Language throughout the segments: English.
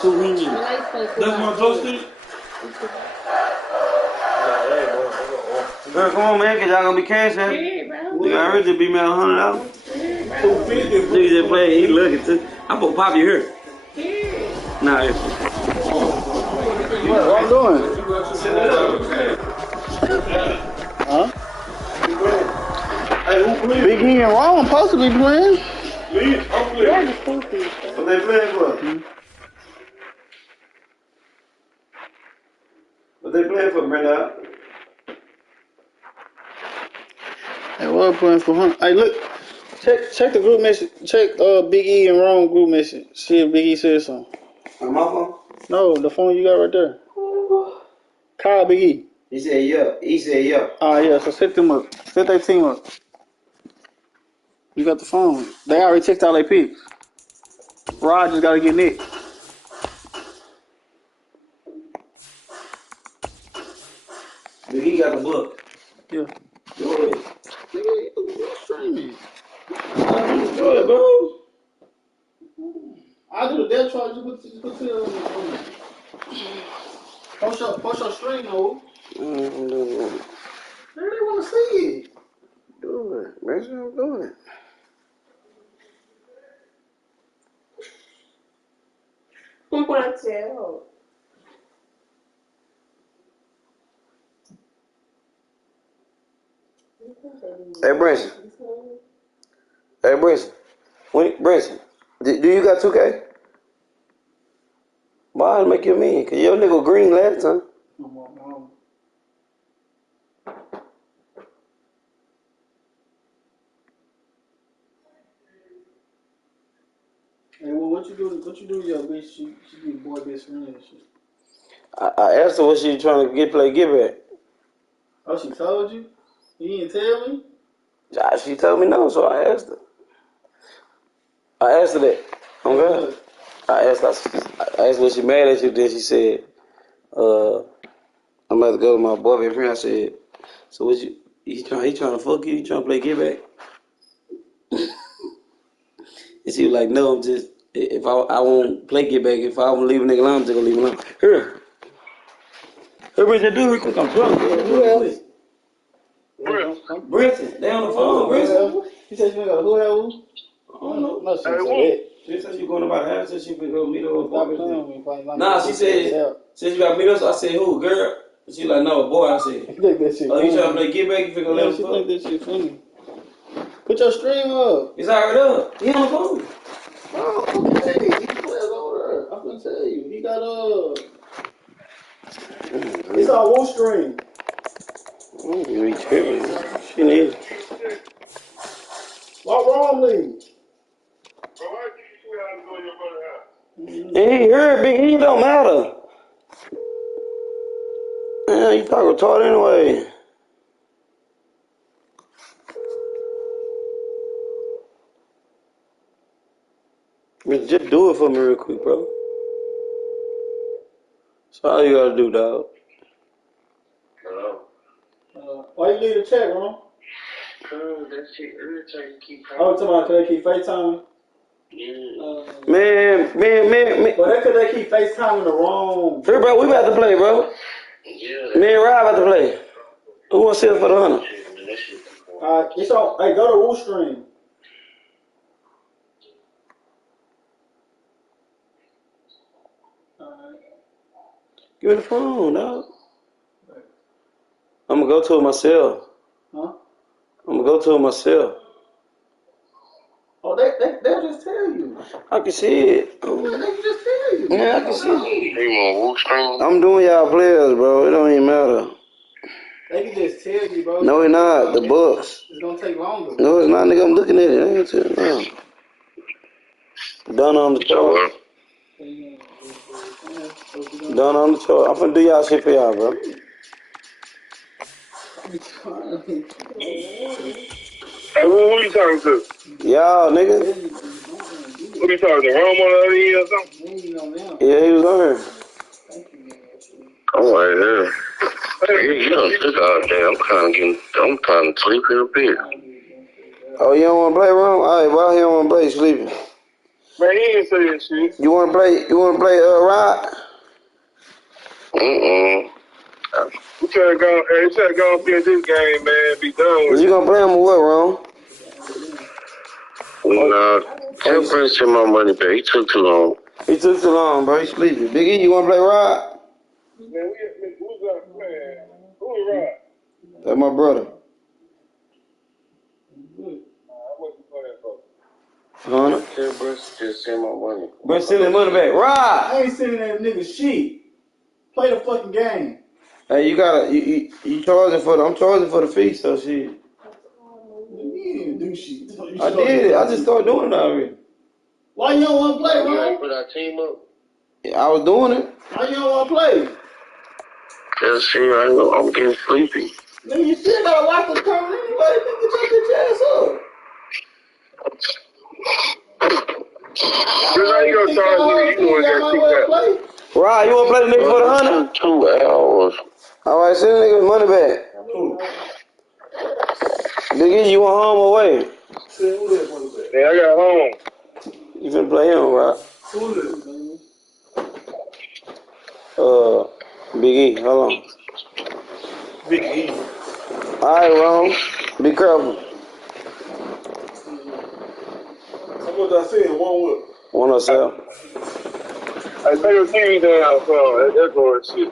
Too lean. That's my toasted. Girl, come on, man, cause y'all gonna be cash out. You already just beat me out $100. Nigga just play, he looking too. I'm gonna pop you here. Nah, it's what I'm doing? Huh? Big E and Ron supposed to be playing. What they playing for? What they playing for, Brenda? They were playing for him. Hey, look. Check the group message. Check Big E and Ron group message. See if Big E says something. On my phone? No, the phone you got right there. Call Big E. He said yeah. He said yeah. Yeah, so set them up. Set their team up. You got the phone. They already checked all their picks. Rod just got to get Nick. Big E got the book. Yeah. Go ahead. Nigga, you streaming. Go ahead, bro. I'll do the death charge. Just put it on. Post your stream, though. They want to see it. Do it. Make sure I'm doing it. Who wants to tell? Hey, Branson. Hey, Branson. Branson, do you got 2K? Why I'll make you a million? Cause your nigga green last time. Hey, well, what you do to your bitch? She be boy best friend and shit. I asked her what she trying to get back. Oh, she told you? You didn't tell me? She told me no, so I asked her. I asked her that. Oh God. I asked was she mad at you, then she said, I'm about to go to my boyfriend friend. I said, so what he trying to fuck you? You trying to play get back? And she was like, no, I'm just, if I won't play get back, if I won't leave a nigga alone, I'm just gonna leave him alone. Her bitch, that dude, quick, I'm drunk. Who else? Brenton, they on the phone, Brenton. He said you got who hell? I don't know. No, she said that. She said she going about half, said she been go meet her with boy. Nah, she said you got to meet us. I said, who, girl? She like, no, boy. I said, I think that shit oh, you trying to play get back? You finna let him she fuck? think that shit funny. Put your stream up. It's already up. He on the phone. Oh, okay. He plays over there. I'm gonna tell you. He got it's on one stream. You be tripping. She needs. What wrong with you? He heard Big E, don't matter. Yeah, you talk retarded anyway. Just do it for me real quick, bro. That's all you gotta do, dog. Hello? Why you leave the chat, bro? Cause that shit irritating. Keep oh, talking about could they keep FaceTiming? Yeah. Man. But that could they keep FaceTiming the wrong. Hey, bro, we about to play, bro. Yeah. Me and Rob about to play. Who wants to sell for the 100? It's on. Hey, go to Woo Stream. Give me the phone, dog. I'm gonna go to it myself. Huh? I'm gonna go to it myself. Oh, they'll just tell you. I can see it. They can just tell you. Yeah, I can see it. You want Woo Stream? I'm doing y'all players, bro. It don't even matter. They can just tell you, bro. No, it's not. The books. It's gonna take longer. No, it's not, nigga. I'm looking at it. I ain't tell you. No. Done on the chart. Done on the chart. I'm finna do y'all shit for y'all, bro. Hey, who you talking to? Y'all, nigga. Who you talking to? Rome on the other end or something? Yeah, he was on here. I'm right there. Hey, you don't stick all day. I'm trying to sleep in a bit. Oh, you don't want to play, Rome? All right, well, he don't want to play, sleeping. Man, he ain't say that shit. You wanna play? You wanna play Rod? We try to go and finish this game, man. Be done with You it. gonna play him or what, Ron? Nah, tell Prince to my money back. He took too long. He took too long, bro. He sleepy. Big E, you wanna play Rod? Man, who's up, man? Who is right? That's my brother. What you playing for? Hunter. Tell Prince to just send my money. Bro, send that money back. Rod! I ain't sending that nigga shit. Play the fucking game. Hey, you gotta, you charging for the, I'm charging for the fee, so shit. You didn't even do shit. I did it. I just started doing it already. Why you don't want to play, You ain't Ron? put our team up? I was doing it. Why you don't want to play? Just see, I know I'm getting sleepy. Nigga, you still gotta watch the tournament anyway. Nigga, get your bitch ass up. How you gonna charge me? You want that kick back? Rod, you wanna play the nigga for the 100? 2 hours. Alright, send the nigga money back. Big E, you want home or away? Yeah, I got home. You finna play him, Rod. Big E, hold on. Big E. Alright, Ron. Be careful. How much I said? 107. I take your TV down, so that's going shit.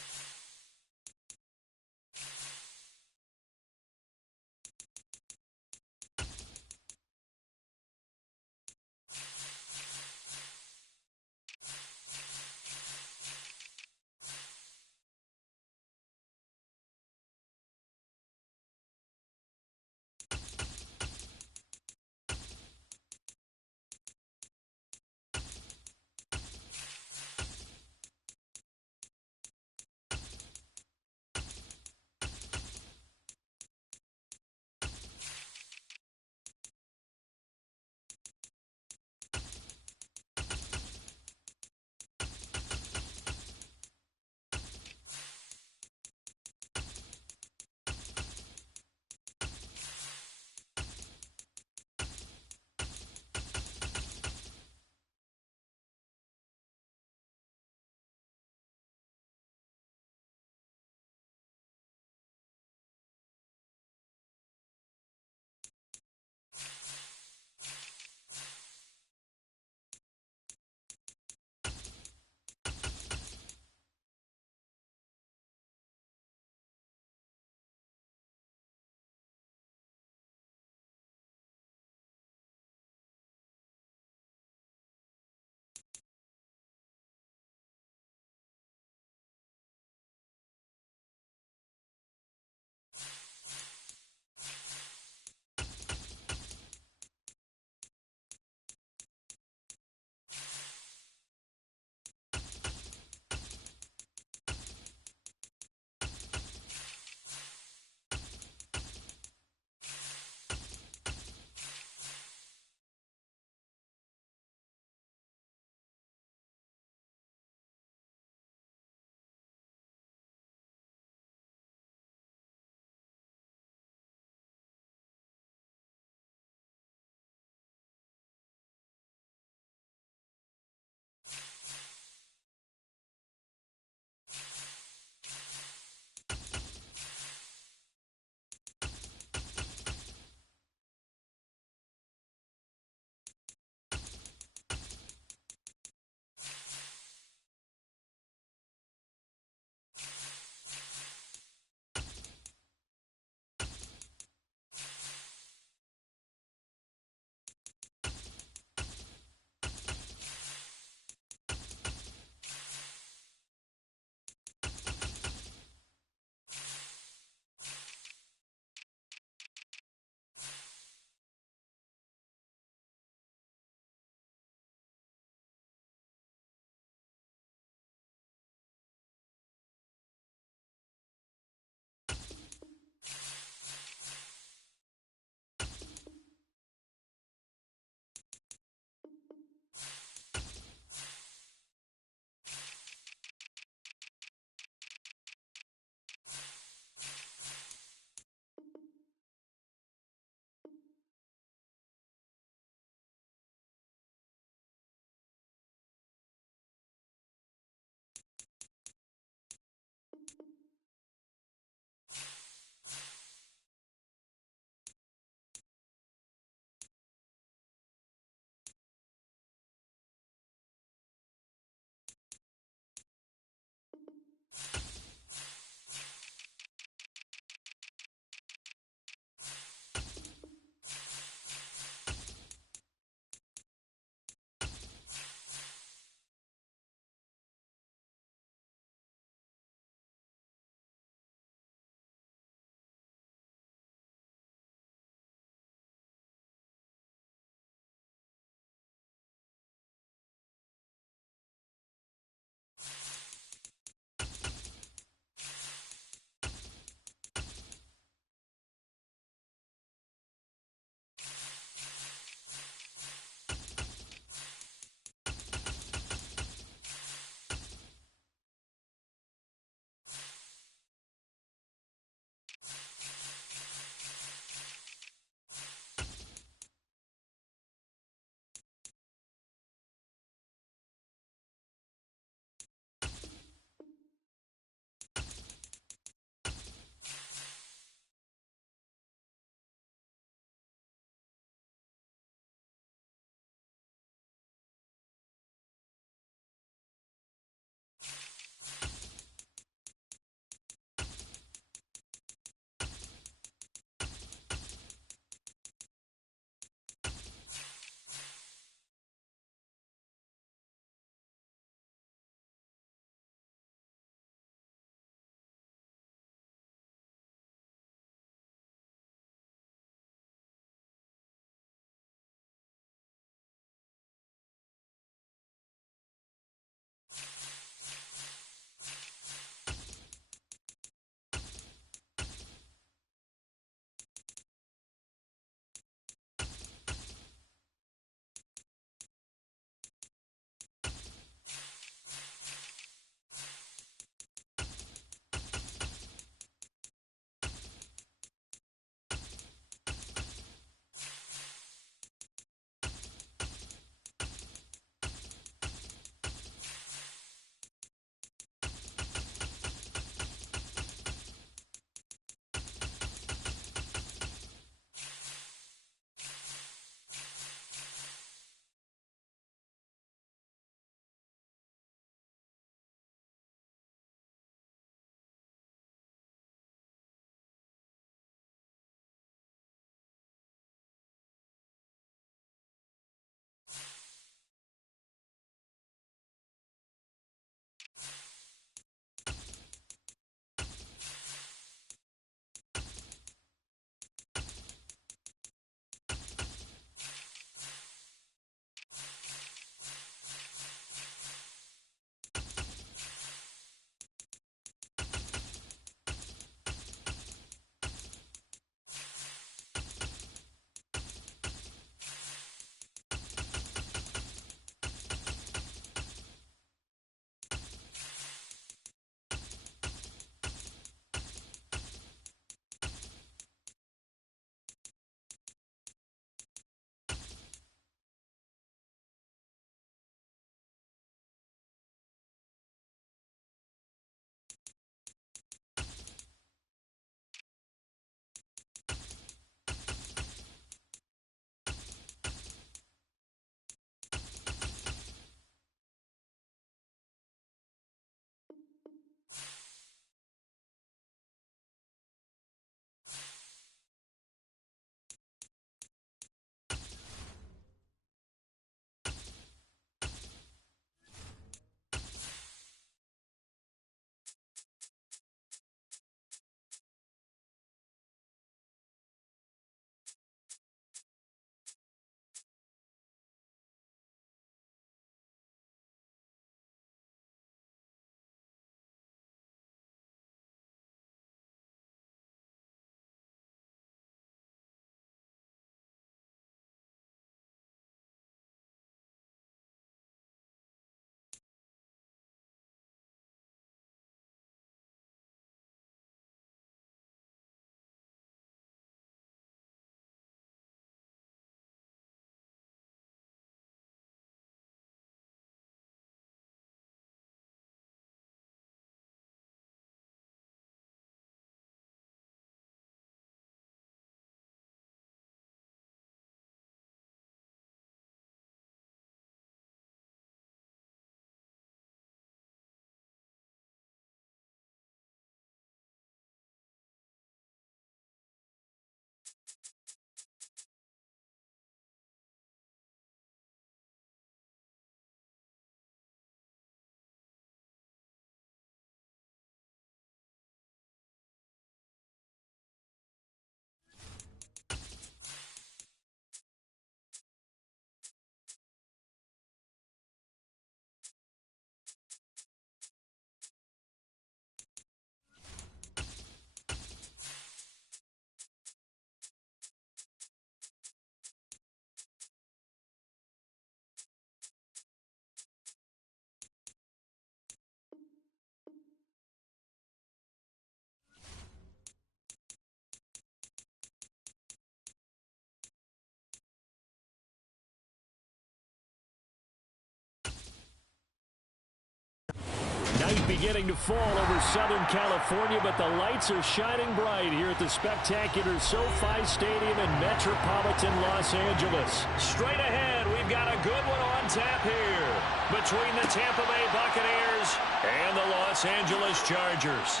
beginning to fall over Southern California, but the lights are shining bright here at the spectacular SoFi Stadium in metropolitan Los Angeles. Straight ahead, we've got a good one on tap here between the Tampa Bay Buccaneers and the Los Angeles Chargers.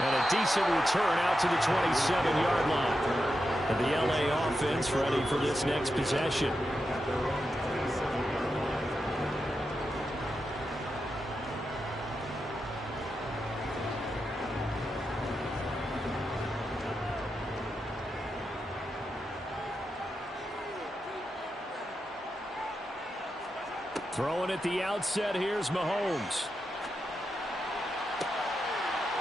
And a decent return out to the 27-yard line. And the LA offense ready for this next possession. Throwing at the outset, here's Mahomes.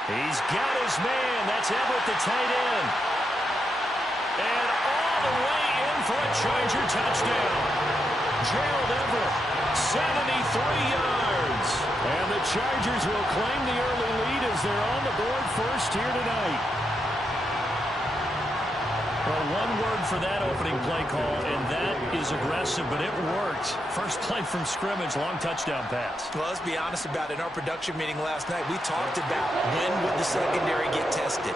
He's got his man. That's Everett, the tight end. And all the way in for a Charger touchdown. Gerald Everett, 73 yards. And the Chargers will claim the early lead as they're on the board first here tonight. Well, one word for that opening play call, and that is aggressive, but it worked. First play from scrimmage, long touchdown pass. Well, let's be honest about it. In our production meeting last night, we talked about when would the secondary get tested.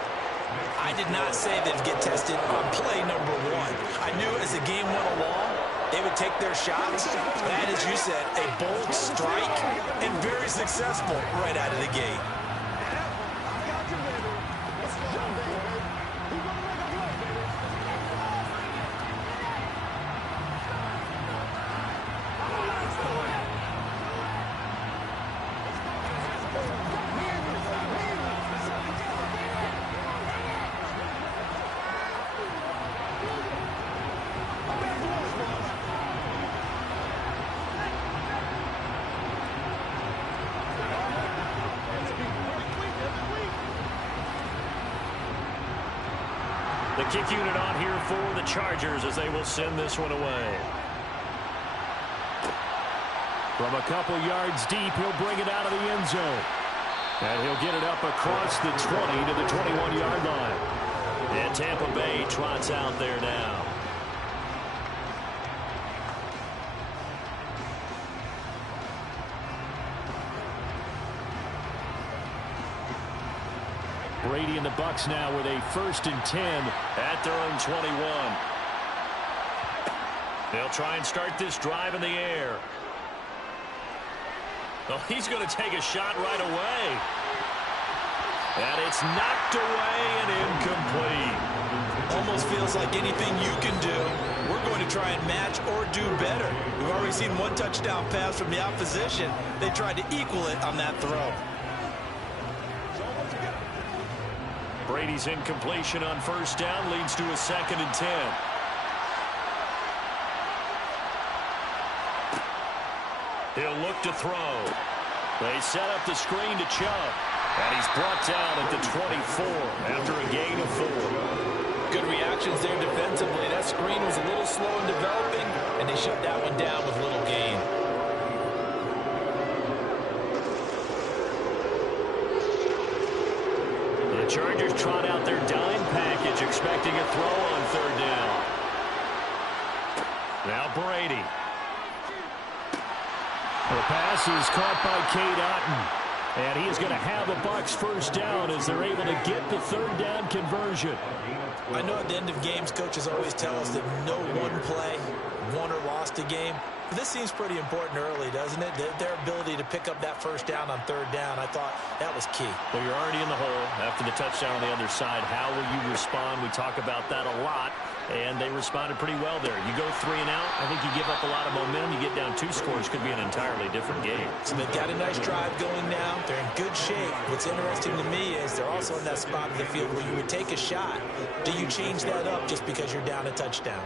I did not say they'd get tested on play number one. I knew as the game went along, they would take their shots. That, as you said, a bold strike and very successful right out of the gate. The kick unit on here for the Chargers as they will send this one away. From a couple yards deep, he'll bring it out of the end zone. And he'll get it up across the 20 to the 21-yard line. And Tampa Bay trots out there now. Brady and the Bucs now with a 1st and 10 at their own 21. They'll try and start this drive in the air. Oh, he's going to take a shot right away. And it's knocked away and incomplete. Almost feels like anything you can do, we're going to try and match or do better. We've already seen one touchdown pass from the opposition. They tried to equal it on that throw. Brady's incompletion on 1st down leads to a 2nd and 10. He'll look to throw. They set up the screen to Chubb. And he's brought down at the 24 after a gain of 4. Good reactions there defensively. That screen was a little slow in developing, and they shut that one down with little gain. The Chargers trot out their dime package, expecting a throw on 3rd down. Now Brady. The pass is caught by Cade Otton. And he is going to have the Bucs 1st down as they're able to get the 3rd down conversion. I know at the end of games, coaches always tell us that no one play won or lost a game. But this seems pretty important early, doesn't it? Their ability to pick up that 1st down on 3rd down, I thought that was key. Well, you're already in the hole after the touchdown on the other side. How will you respond? We talk about that a lot, and they responded pretty well there. You go 3 and out, I think you give up a lot of momentum. You get down 2 scores, could be an entirely different game. So they've got a nice drive going now. They're in good shape. What's interesting to me is they're also in that spot of the field where you would take a shot. Do you change that up just because you're down a touchdown?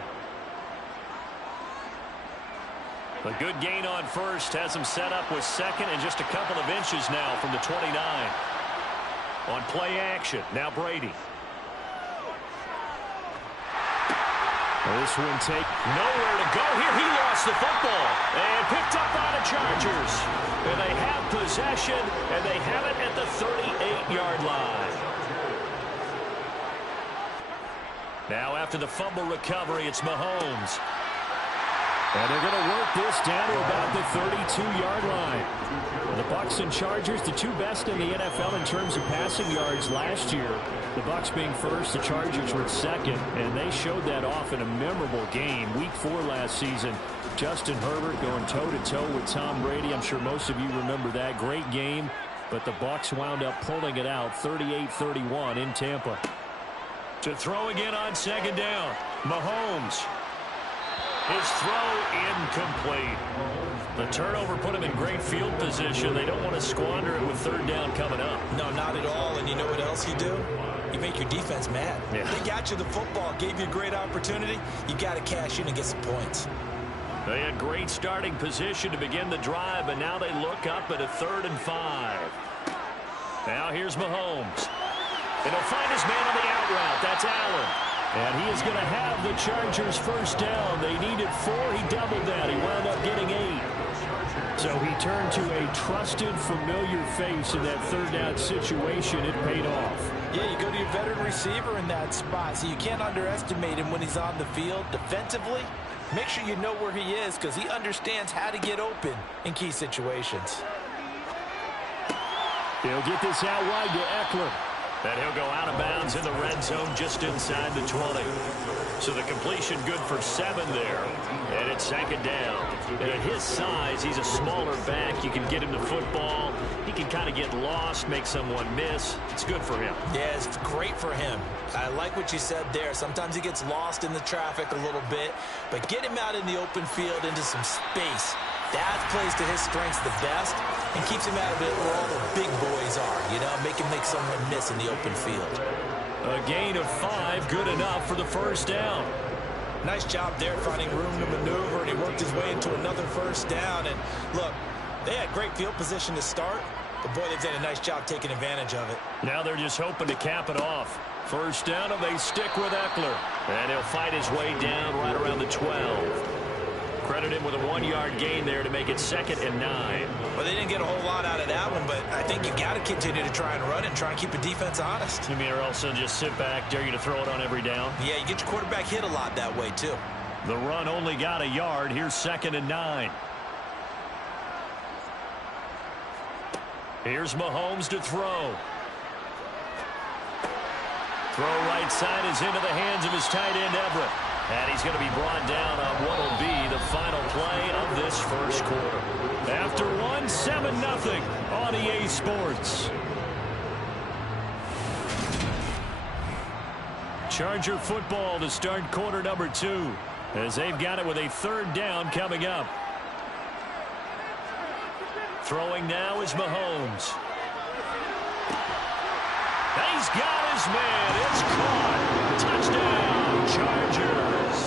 A good gain on 1st has him set up with 2nd and just a couple of inches now from the 29. On play action, now Brady. This one take nowhere to go here. He lost the football and picked up by the Chargers. And they have possession, and they have it at the 38-yard line. Now after the fumble recovery, it's Mahomes. And they're going to work this down to about the 32-yard line. The Bucs and Chargers, the two best in the NFL in terms of passing yards last year. The Bucs being first, the Chargers were second, and they showed that off in a memorable game. Week 4 last season, Justin Herbert going toe-to-toe with Tom Brady. I'm sure most of you remember that. Great game, but the Bucs wound up pulling it out 38-31 in Tampa. To throw again on second down, Mahomes. His throw incomplete. The turnover put him in great field position. They don't want to squander it with third down coming up. No, not at all. And you know what else you do? You make your defense mad. Yeah. They got you the football, gave you a great opportunity. You got to cash in and get some points. They had great starting position to begin the drive, but now they look up at a 3rd and 5. Now here's Mahomes. And he'll find his man on the out route. That's Allen. And he is going to have the Chargers first down. They needed 4. He doubled that. He wound up getting 8. So he turned to a trusted, familiar face in that third down situation. It paid off. Yeah, you go to your veteran receiver in that spot, so you can't underestimate him when he's on the field. Defensively, make sure you know where he is because he understands how to get open in key situations. He'll get this out wide to Eckler. And he'll go out of bounds in the red zone just inside the 20. So the completion good for 7 there. And it's 2nd down. And at his size, he's a smaller back. You can get him the football. He can kind of get lost, make someone miss. It's good for him. Yeah, it's great for him. I like what you said there. Sometimes he gets lost in the traffic a little bit. But get him out in the open field into some space. That plays to his strengths the best and keeps him out of it where all the big boys are, you know, make him make someone miss in the open field. A gain of 5, good enough for the first down. Nice job there finding room to maneuver, and he worked his way into another first down. And look, they had great field position to start, but boy, they've done a nice job taking advantage of it. Now they're just hoping to cap it off. First down, and they stick with Eckler. And he'll fight his way down right around the 12. Credit him with a 1-yard gain there to make it 2nd and 9. Well, they didn't get a whole lot out of that one, but I think you got to continue to try and run and try and keep the defense honest. You mean or else they'll just sit back, dare you to throw it on every down? Yeah, you get your quarterback hit a lot that way, too. The run only got a yard. Here's 2nd and 9. Here's Mahomes to throw. Throw right side is into the hands of his tight end, Everett. And he's going to be brought down on what will be the final play of this first quarter. After 1, 7-0 on EA Sports. Charger football to start quarter number 2 as they've got it with a 3rd down coming up. Throwing now is Mahomes. He's got his man. It's caught. Touchdown, Chargers.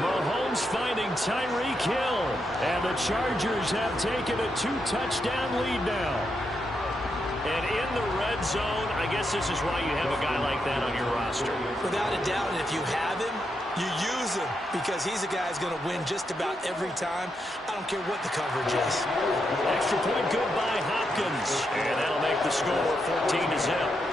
Mahomes finding Tyreek Hill. And the Chargers have taken a 2-touchdown lead now. And in the red zone, I guess this is why you have a guy like that on your roster. Without a doubt, and if you have him, you use him because he's a guy who's going to win just about every time. I don't care what the coverage is. Extra point good by Hopkins. And that'll make the score 14-0.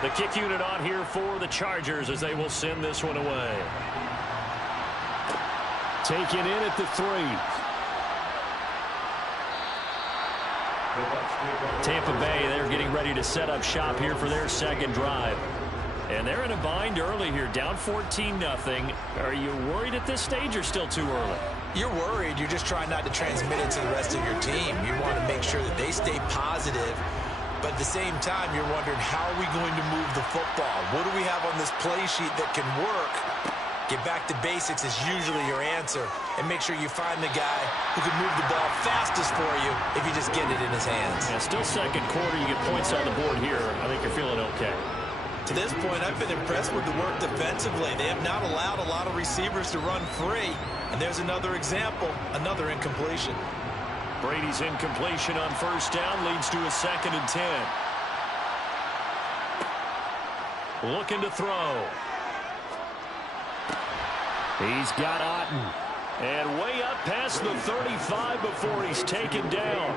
The kick unit on here for the Chargers as they will send this one away. Taken in at the 3. Tampa Bay, they're getting ready to set up shop here for their second drive. And they're in a bind early here, down 14-0. Are you worried at this stage or still too early? You're worried. You're just trying not to transmit it to the rest of your team. You want to make sure that they stay positive. But at the same time, you're wondering, how are we going to move the football? What do we have on this play sheet that can work Get back to basics is usually your answer. And make sure you find the guy who can move the ball fastest for you if you just get it in his hands. Yeah, still second quarter. You get points on the board here. I think you're feeling okay. To this point, I've been impressed with the work defensively. They have not allowed a lot of receivers to run free. And there's another example, another incompletion. Brady's incompletion on first down leads to a 2nd and 10. Looking to throw. He's got Otten. And way up past the 35 before he's taken down.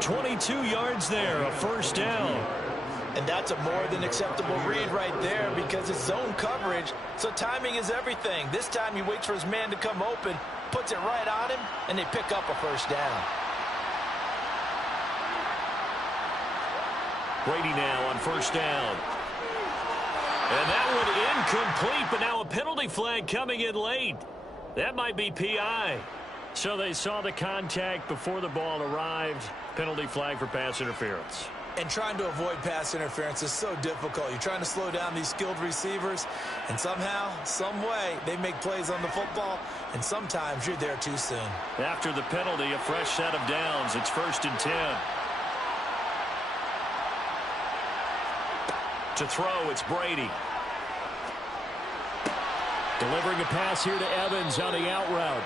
22 yards there, a first down. And that's a more than acceptable read right there because it's zone coverage, so timing is everything. This time he waits for his man to come open, puts it right on him, and they pick up a first down. Brady now on first down. And that one incomplete, but now a penalty flag coming in late. That might be PI. So they saw the contact before the ball arrived. Penalty flag for pass interference. And trying to avoid pass interference is so difficult. You're trying to slow down these skilled receivers, and somehow, some way, they make plays on the football, and sometimes you're there too soon. After the penalty, a fresh set of downs. It's 1st and 10. To throw, it's Brady. Delivering a pass here to Evans on the out route.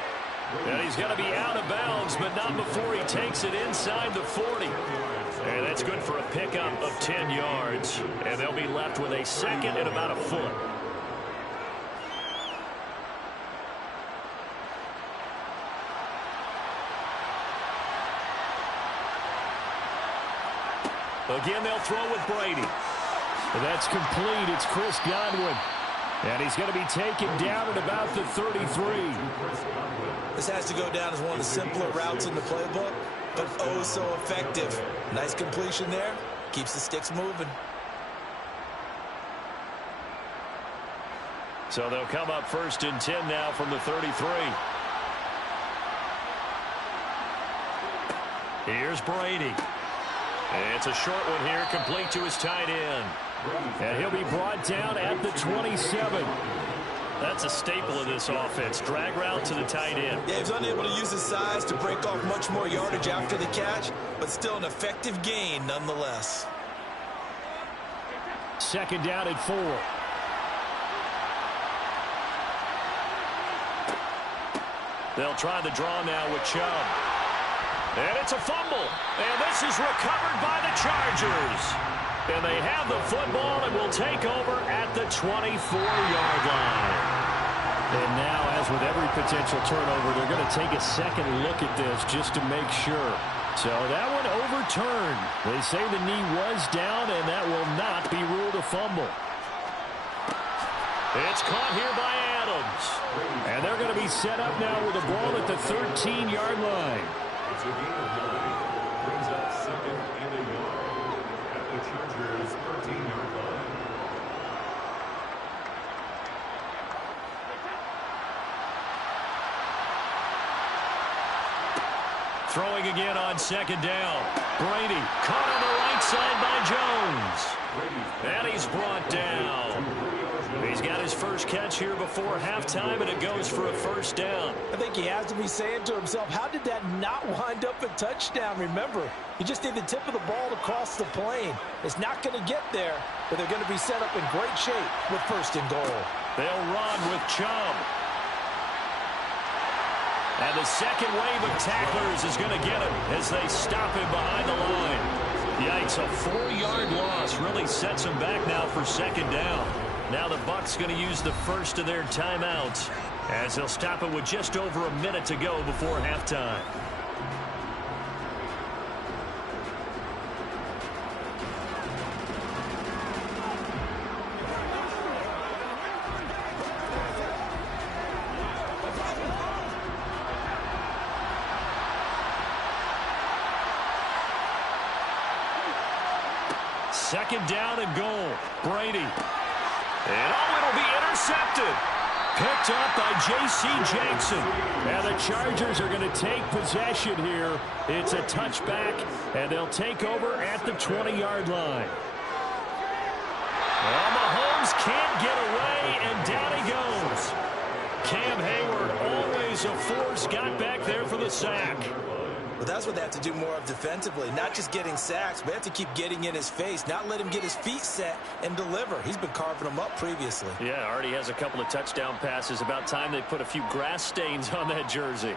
And he's going to be out of bounds, but not before he takes it inside the 40. And that's good for a pickup of 10 yards. And they'll be left with a 2nd and about a foot. Again, they'll throw with Brady. That's complete. It's Chris Godwin. And he's going to be taken down at about the 33. This has to go down as one of the simpler routes in the playbook, but oh so effective. Nice completion there. Keeps the sticks moving. So they'll come up 1st and 10 now from the 33. Here's Brady. It's a short one here, complete to his tight end. And he'll be brought down at the 27. That's a staple of this offense. Drag route to the tight end. Yeah, he's unable to use his size to break off much more yardage after the catch, but still an effective gain nonetheless. 2nd down at 4. They'll try the draw now with Chubb. And it's a fumble. And this is recovered by the Chargers. And they have the football and will take over at the 24-yard line. And now, as with every potential turnover, they're going to take a second look at this just to make sure. So that one overturned. They say the knee was down, and that will not be ruled a fumble. It's caught here by Adams. And they're going to be set up now with the ball at the 13-yard line. Brings up 2nd and a yard at the Chargers' 13-yard line. Throwing again on 2nd down. Brady caught on the right side by Jones. And he's brought down. He's got his first catch here before halftime, and it goes for a first down. I think he has to be saying to himself, how did that not wind up a touchdown? Remember, he just did the tip of the ball to cross the plane. It's not going to get there, but they're going to be set up in great shape with 1st and goal. They'll run with Chubb. And the second wave of tacklers is going to get him as they stop him behind the line. Yikes, a 4-yard loss really sets him back now for 2nd down. Now the Bucs going to use the first of their timeouts as they'll stop it with just over a minute to go before halftime. Second down and goal. Brady. And it'll be intercepted. Picked up by J.C. Jackson. And the Chargers are going to take possession here. It's a touchback, and they'll take over at the 20-yard line. Well, Mahomes can't get away, and down he goes. So Force got back there for the sack. Well, that's what they have to do more of defensively. Not just getting sacks, but they have to keep getting in his face, not let him get his feet set and deliver. He's been carving them up previously. Yeah, already has a couple of touchdown passes. About time they put a few grass stains on that jersey.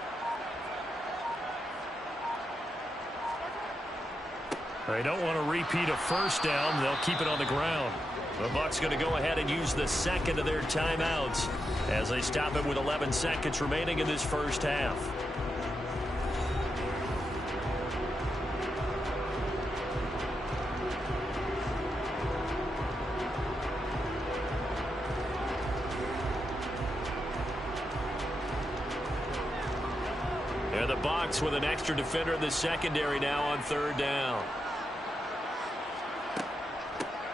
They don't want to repeat a first down. They'll keep it on the ground. The Bucs going to go ahead and use the second of their timeouts as they stop it with 11 seconds remaining in this first half. And the Bucs with an extra defender in the secondary now on third down.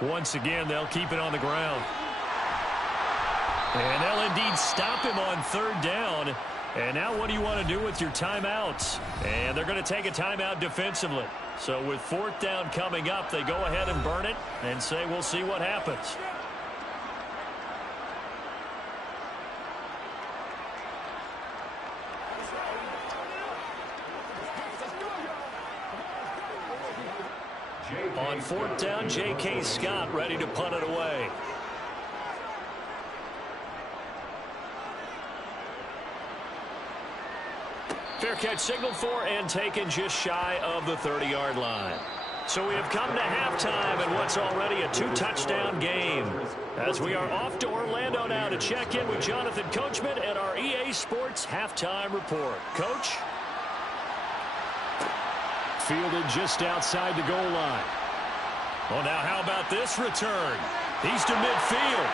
Once again, they'll keep it on the ground. And they'll indeed stop him on third down. And now what do you want to do with your timeouts? And they're going to take a timeout defensively. So with fourth down coming up, they go ahead and burn it and say we'll see what happens. On fourth down, J.K. Scott ready to punt it away. Fair catch signaled for and taken just shy of the 30-yard line. So we have come to halftime in what's already a two-touchdown game. As we are off to Orlando now to check in with Jonathan Coachman at our EA Sports Halftime Report. Coach? Fielded just outside the goal line. Well, now how about this return? He's to midfield.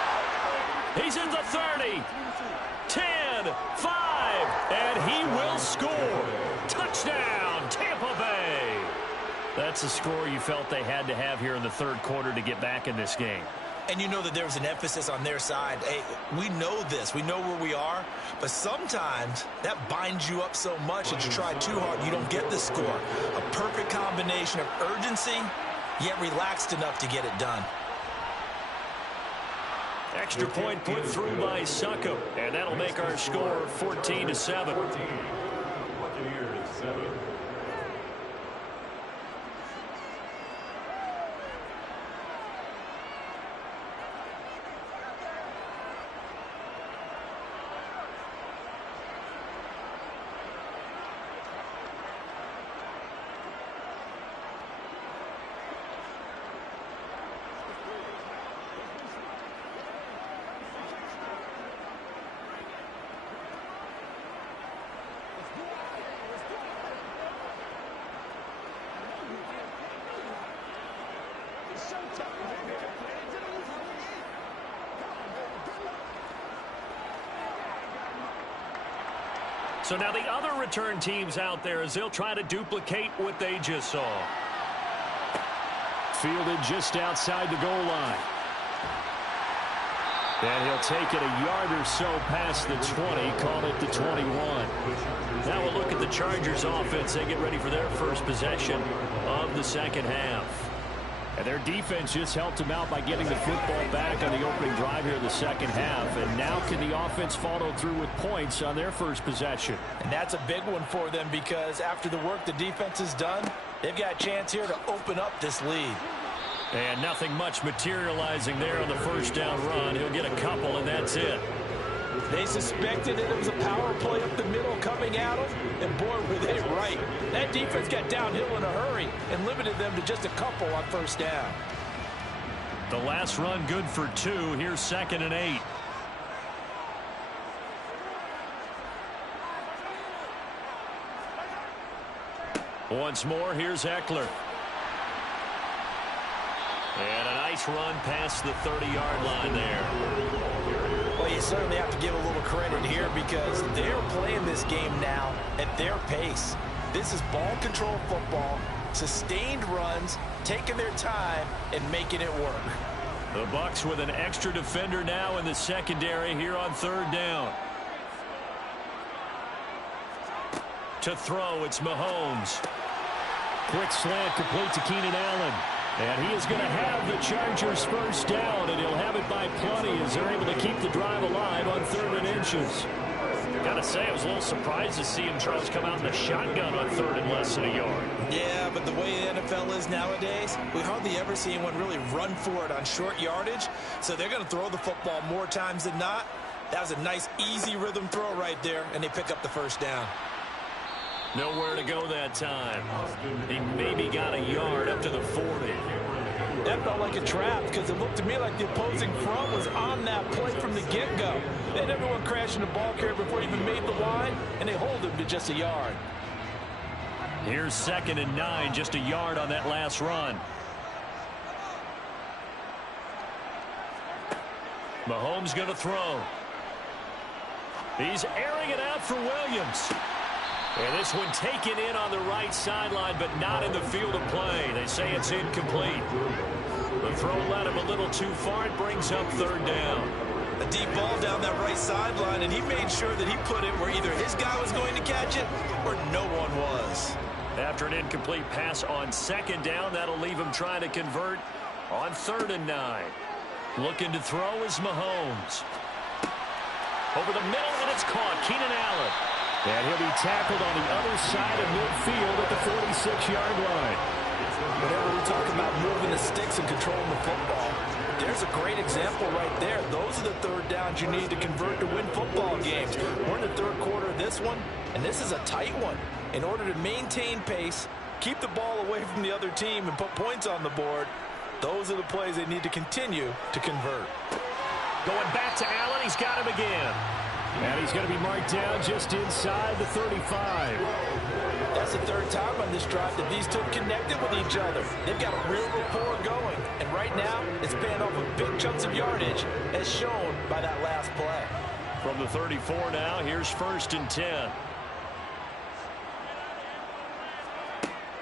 He's in the 30, 10, 5, and he will score. Touchdown, Tampa Bay. That's a score you felt they had to have here in the third quarter to get back in this game. And you know that there was an emphasis on their side. Hey, we know this. We know where we are. But sometimes that binds you up so much that you try too hard, you don't get the score. A perfect combination of urgency, yet relaxed enough to get it done. Extra point put through by Succop, and that'll make our score 14-7. Buccaneers 7. So now the other return teams out there as they'll try to duplicate what they just saw. Fielded just outside the goal line. And he'll take it a yard or so past the 20, call it the 21. Now we'll look at the Chargers offense. They get ready for their first possession of the second half. And their defense just helped them out by getting the football back on the opening drive here in the second half. And now can the offense follow through with points on their first possession? And that's a big one for them because after the work the defense has done, they've got a chance here to open up this lead. And nothing much materializing there on the first down run. He'll get a couple, and that's it. They suspected that it was a power play up the middle coming at them, and boy, were they right. That defense got downhill in a hurry and limited them to just a couple on first down. The last run good for 2. Here's 2nd and 8. Once more, here's Eckler. And a nice run past the 30-yard line there. Well, you certainly have to give a little credit here because they're playing this game now at their pace. This is ball control football, sustained runs, taking their time, and making it work. The Bucs with an extra defender now in the secondary here on third down. To throw, it's Mahomes. Quick slant complete to Keenan Allen. And he is going to have the Chargers first down, and he'll have it by plenty as they're able to keep the drive alive on 3rd and inches. Gotta say, I was a little surprised to see him try to come out in the shotgun on third and less than a yard. Yeah, but the way the NFL is nowadays, we hardly ever see anyone really run for it on short yardage. So they're going to throw the football more times than not. That was a nice, easy rhythm throw right there, and they pick up the first down. Nowhere to go that time. He maybe got a yard up to the 40. That felt like a trap because it looked to me like the opposing front was on that play from the get-go. They had everyone crashing the ball carrier before he even made the line, and they hold him to just a yard. Here's 2nd and 9, just a yard on that last run. Mahomes going to throw. He's airing it out for Williams. And this one taken in on the right sideline, but not in the field of play. They say it's incomplete. The throw led him a little too far. It brings up 3rd down. A deep ball down that right sideline, and he made sure that he put it where either his guy was going to catch it or no one was. After an incomplete pass on 2nd down, that'll leave him trying to convert on 3rd and 9. Looking to throw is Mahomes. Over the middle, and it's caught. Keenan Allen. And he'll be tackled on the other side of midfield at the 46-yard line. Whenever we talk about moving the sticks and controlling the football, there's a great example right there. Those are the 3rd downs you need to convert to win football games. We're in the 3rd quarter of this one, and this is a tight one. In order to maintain pace, keep the ball away from the other team, and put points on the board, those are the plays they need to continue to convert. Going back to Allen, he's got him again. And he's going to be marked down just inside the 35. That's the 3rd time on this drive that these two have connected with each other. They've got a real rapport going. And right now, it's paying off with big chunks of yardage, as shown by that last play. From the 34 now, here's 1st and 10.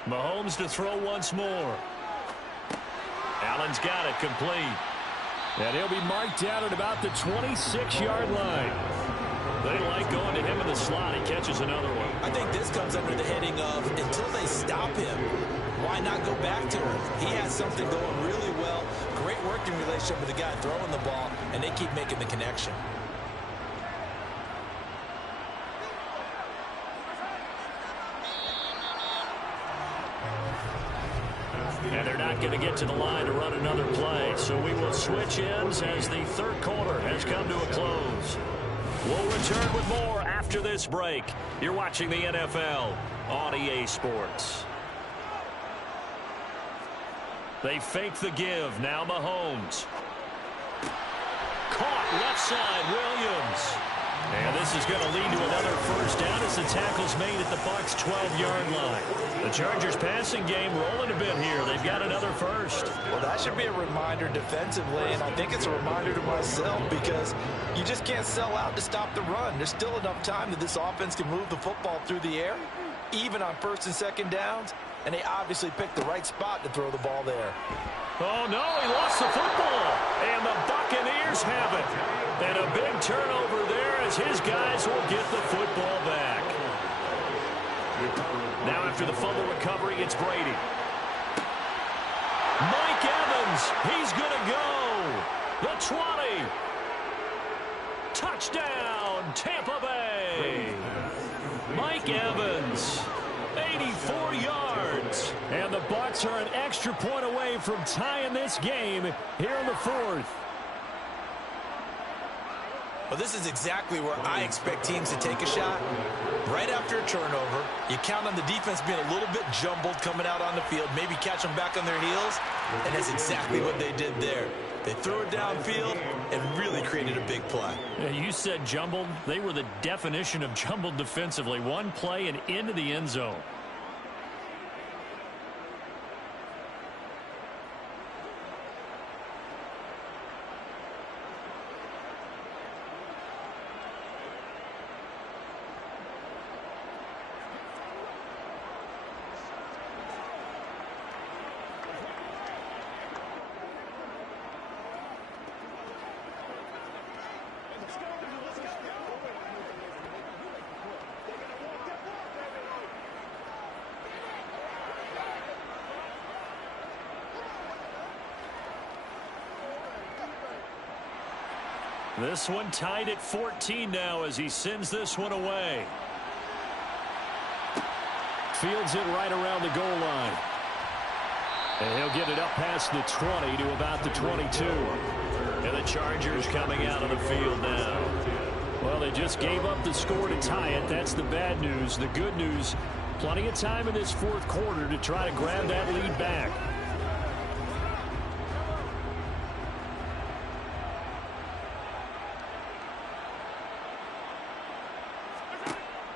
Mahomes to throw once more. Allen's got it complete. And he'll be marked down at about the 26-yard line. They like going to him in the slot. He catches another one. I think this comes under the heading of, until they stop him, why not go back to him? He has something going really well. Great working relationship with the guy throwing the ball, and they keep making the connection. And they're not going to get to the line to run another play. So we will switch ends as the 3rd quarter has come to a close. We'll return with more after this break. You're watching the NFL on EA Sports. They fake the give. Now Mahomes. Caught left side, Williams. And this is going to lead to another 1st down as the tackle's made at the Bucs' 12-yard line. The Chargers passing game rolling a bit here. They've got another 1st. Well, that should be a reminder defensively, and I think it's a reminder to myself because you just can't sell out to stop the run. There's still enough time that this offense can move the football through the air, even on 1st and 2nd downs, and they obviously picked the right spot to throw the ball there. Oh, no, he lost the football, and the Buccaneers have it. And a big turnover there as his guys will get the football back. Now after the fumble recovery, it's Brady. Mike Evans, he's going to go. The 20. Touchdown, Tampa Bay. Mike Evans, 84 yards. And the Bucs are an extra point away from tying this game here in the 4th. Well, this is exactly where I expect teams to take a shot. Right after a turnover, you count on the defense being a little bit jumbled coming out on the field, maybe catch them back on their heels, and that's exactly what they did there. They threw it downfield and really created a big play. Yeah, you said jumbled. They were the definition of jumbled defensively. One play and into the end zone. This one tied at 14 now as he sends this one away. Fields it right around the goal line. And he'll get it up past the 20 to about the 22. And the Chargers coming out on the field now. Well, they just gave up the score to tie it. That's the bad news. The good news, plenty of time in this fourth quarter to try to grab that lead back.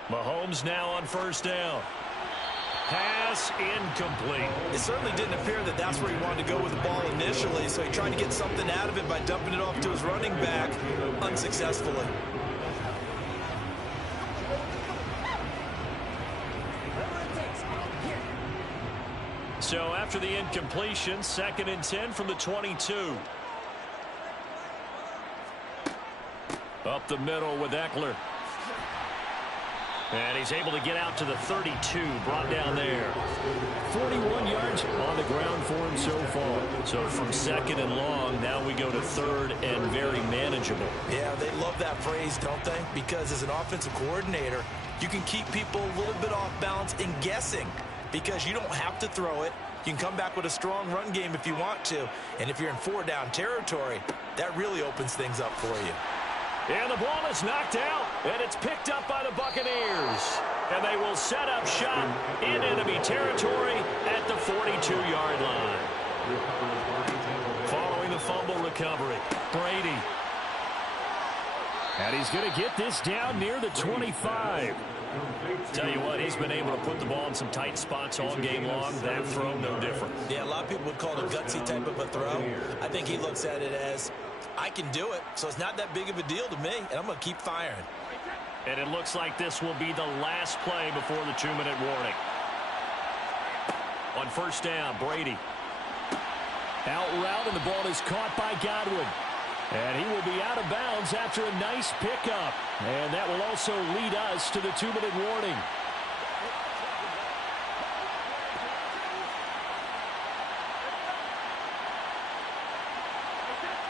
Mahomes now on first down. Pass incomplete. It certainly didn't appear that that's where he wanted to go with the ball initially, so he tried to get something out of it by dumping it off to his running back unsuccessfully. So after the incompletion, 2nd and 10 from the 22. Up the middle with Eckler. And he's able to get out to the 32, brought down there. 41 yards on the ground for him so far. So from 2nd and long, now we go to 3rd and very manageable. Yeah, they love that phrase, don't they? Because as an offensive coordinator, you can keep people a little bit off balance and guessing because you don't have to throw it. You can come back with a strong run game if you want to. And if you're in 4-down territory, that really opens things up for you. And the ball is knocked out, and it's picked up by the Buccaneers. And they will set up shop in enemy territory at the 42-yard line. Following the fumble recovery, Brady. And he's going to get this down near the 25. Tell you what, he's been able to put the ball in some tight spots all game long. That throw, no different. Yeah, a lot of people would call it a gutsy type of a throw. I think he looks at it as, I can do it, so it's not that big of a deal to me, and I'm going to keep firing. And it looks like this will be the last play before the 2-minute warning. On first down, Brady. Out route, and the ball is caught by Godwin. And he will be out of bounds after a nice pickup. And that will also lead us to the 2-minute warning.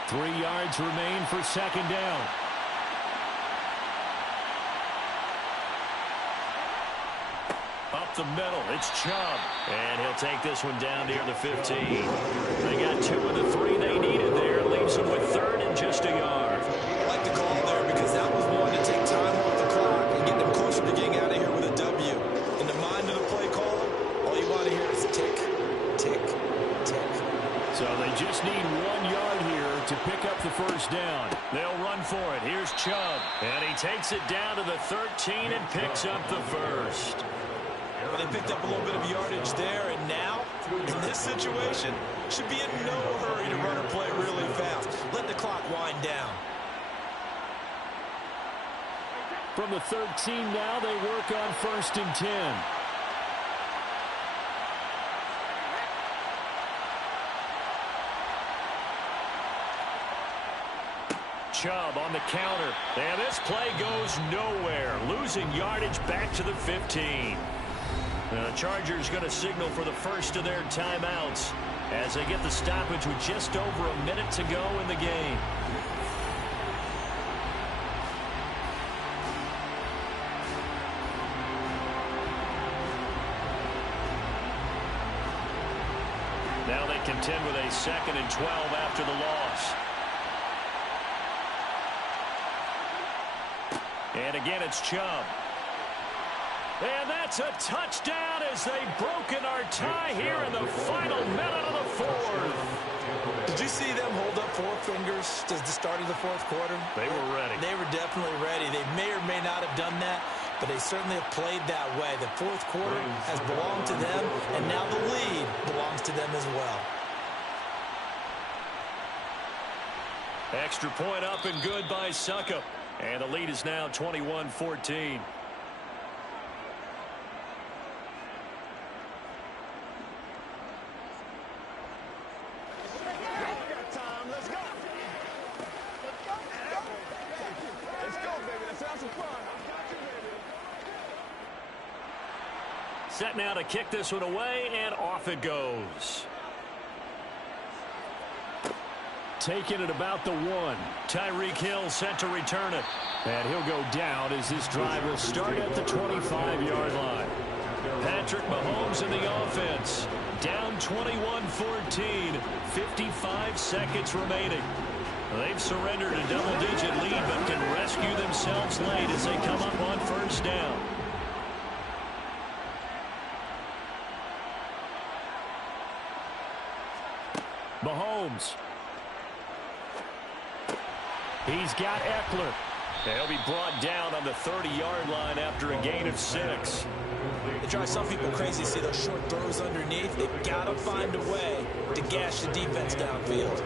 Three yards remain for 2nd down. Up the middle, it's Chubb. And he'll take this one down near the 15. They got 2 of the 3 they needed there. Leaves them with 3rd and just a yard. I like the call there because that was one to take time off the clock and get them closer to getting out of here with a W. In the mind of the play caller, all you want to hear is tick, tick, tick. So they just need 1 yard here to pick up the first down. They'll run for it. Here's Chubb. And he takes it down to the 13 and picks up the first. Well, they picked up a little bit of yardage there, and now, in this situation, should be in no hurry to run or play really fast. Let the clock wind down. From the 13 now, they work on 1st and 10. Chubb on the counter. And this play goes nowhere. Losing yardage back to the 15. The Chargers going to signal for the first of their timeouts as they get the stoppage with just over a minute to go in the game. Now they contend with a 2nd and 12 after the loss. And again, it's Chubb. And that's a touchdown as they've broken our tie here in the final minute of the 4th. Did you see them hold up 4 fingers to the start of the 4th quarter? They were ready. They were definitely ready. They may or may not have done that, but they certainly have played that way. The 4th quarter has belonged to them, and now the lead belongs to them as well. Extra point up and good by Succop. And the lead is now 21-14. Set now to kick this one away, and off it goes. taken at about the 1. Tyreek Hill set to return it. And he'll go down as this drive will start at the 25-yard line. Patrick Mahomes in the offense. Down 21-14. 55 seconds remaining. They've surrendered a double-digit lead but can rescue themselves late as they come up on first down. Mahomes. He's got Eckler. He'll be brought down on the 30-yard line after a gain of 6. It drives some people crazy to see those short throws underneath. They've got to find a way to gash the defense downfield.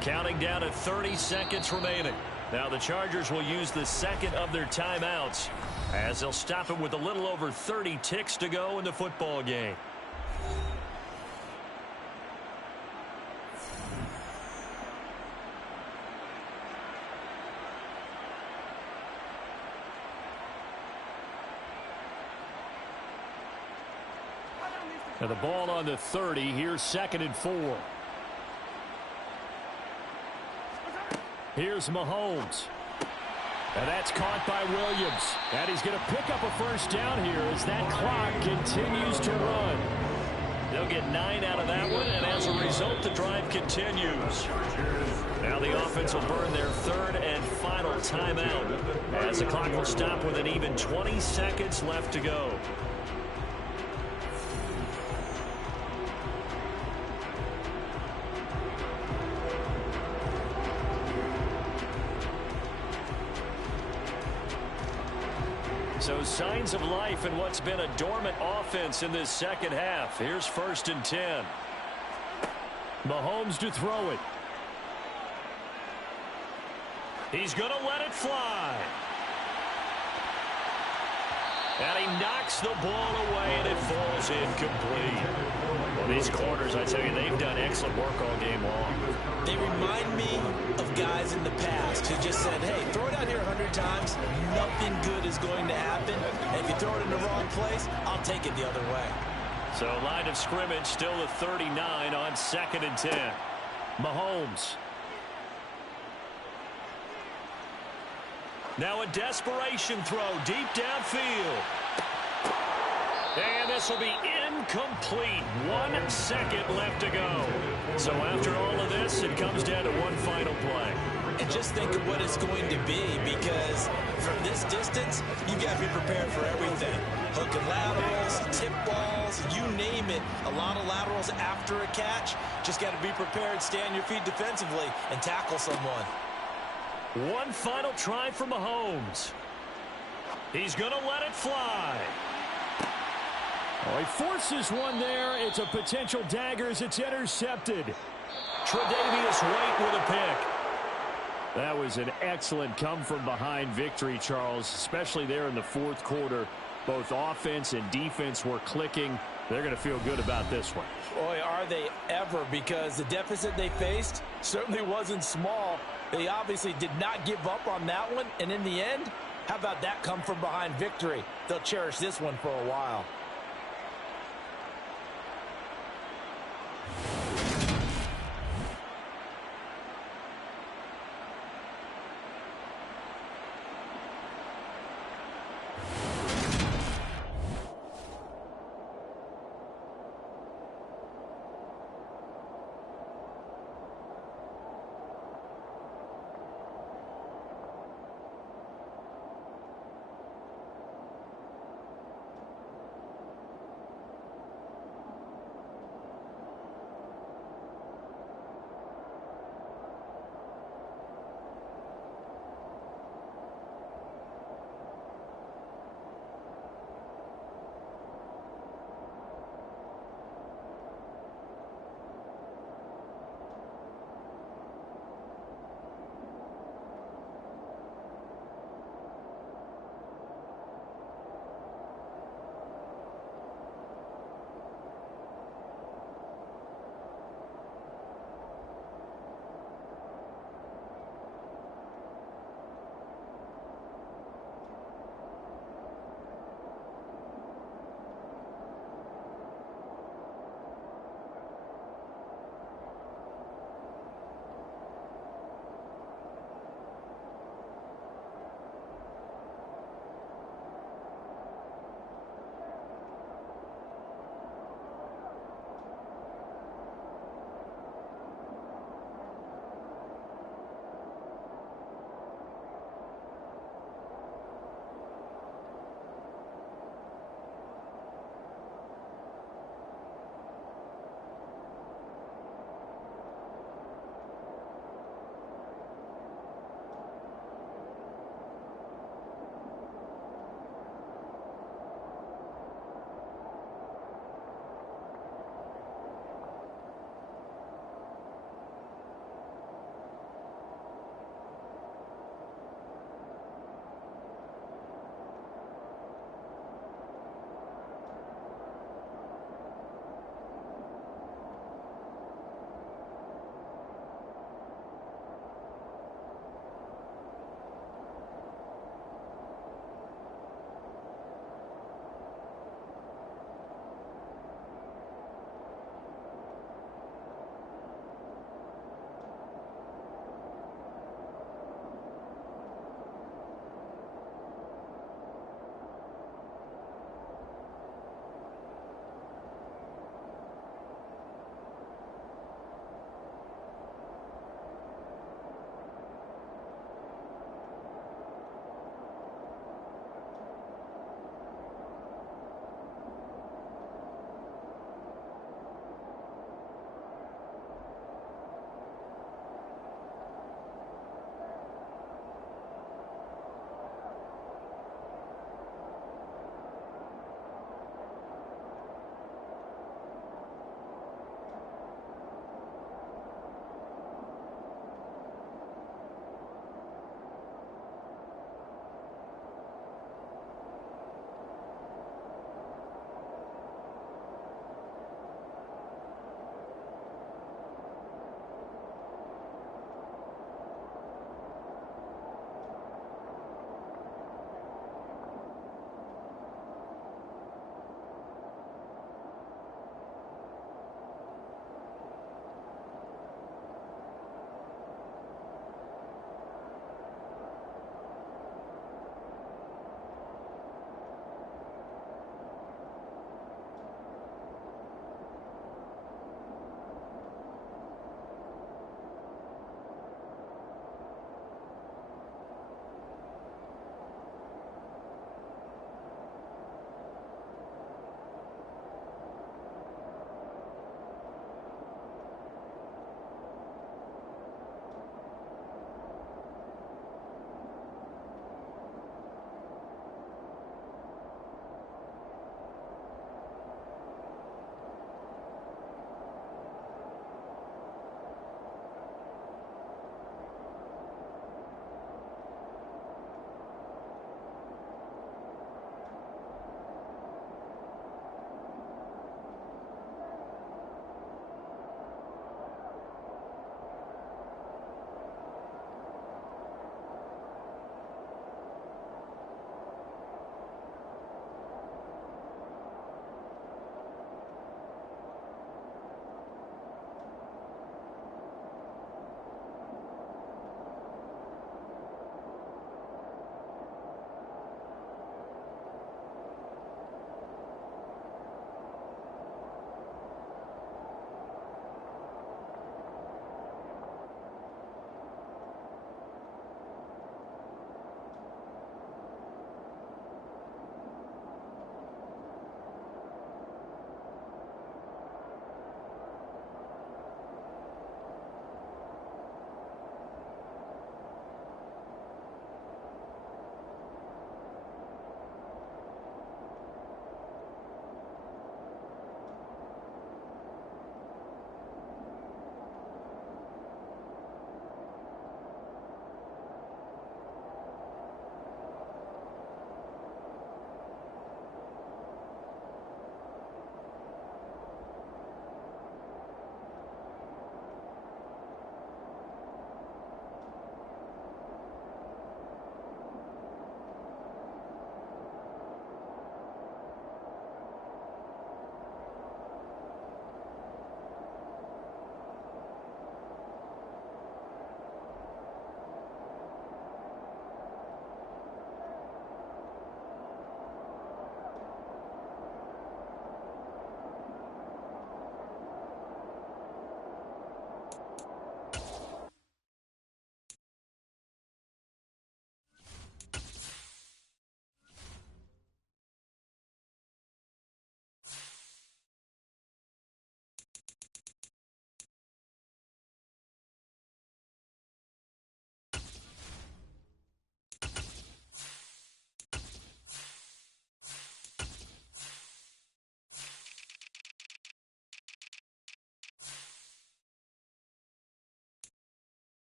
Counting down at 30 seconds remaining. Now the Chargers will use the second of their timeouts as they'll stop it with a little over 30 ticks to go in the football game. Now the ball on the 30. Here's 2nd and 4. Here's Mahomes. And that's caught by Williams. And he's going to pick up a first down here as that clock continues to run. They'll get 9 out of that one, and as a result, the drive continues. Now the offense will burn their 3rd and final timeout as the clock will stop with an even 20 seconds left to go. So signs of life in what's been a dormant offense in this second half. Here's 1st and 10. Mahomes to throw it. He's going to let it fly. And he knocks the ball away, and it falls incomplete. Well, these corners, I tell you, they've done excellent work all game long. They remind me of guys in the past who just said, hey, throw it out here 100 times, nothing good is going to happen. And if you throw it in the wrong place, I'll take it the other way. So line of scrimmage still at 39 on 2nd and 10. Mahomes. Now a desperation throw deep downfield. And this will be incomplete. 1 second left to go. So after all of this, it comes down to one final play. And just think of what it's going to be, because from this distance, you've got to be prepared for everything. Hook and laterals, tip balls, you name it. A lot of laterals after a catch. Just got to be prepared, stay on your feet defensively, and tackle someone. One final try for Mahomes. He's going to let it fly. Oh, he forces one there. It's a potential dagger as it's intercepted. Tre'Davious White with a pick. That was an excellent come-from-behind victory, Charles, especially there in the 4th quarter. Both offense and defense were clicking. They're going to feel good about this one. Boy, are they ever, because the deficit they faced certainly wasn't small. They obviously did not give up on that one, and in the end, how about that come-from-behind victory? They'll cherish this one for a while.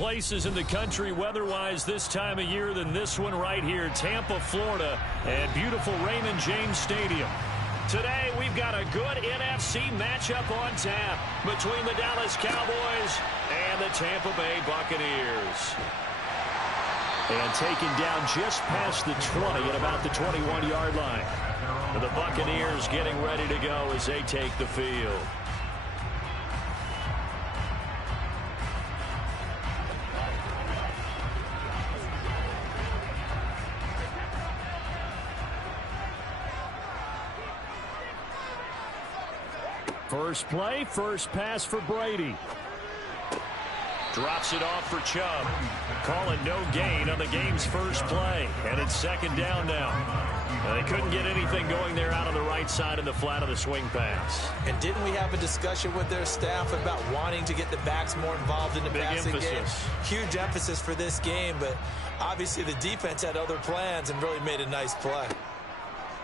places in the country weather-wise this time of year than this one right here, Tampa, Florida, and beautiful Raymond James Stadium. Today, we've got a good NFC matchup on tap between the Dallas Cowboys and the Tampa Bay Buccaneers. And taken down just past the 20 at about the 21-yard line. The Buccaneers getting ready to go as they take the field. First play, first pass for Brady. Drops it off for Chubb. Calling no gain on the game's first play. And it's second down now. They couldn't get anything going there out on the right side of the flat of the swing pass. And didn't we have a discussion with their staff about wanting to get the backs more involved in the passing game? Huge emphasis for this game, but obviously the defense had other plans and really made a nice play.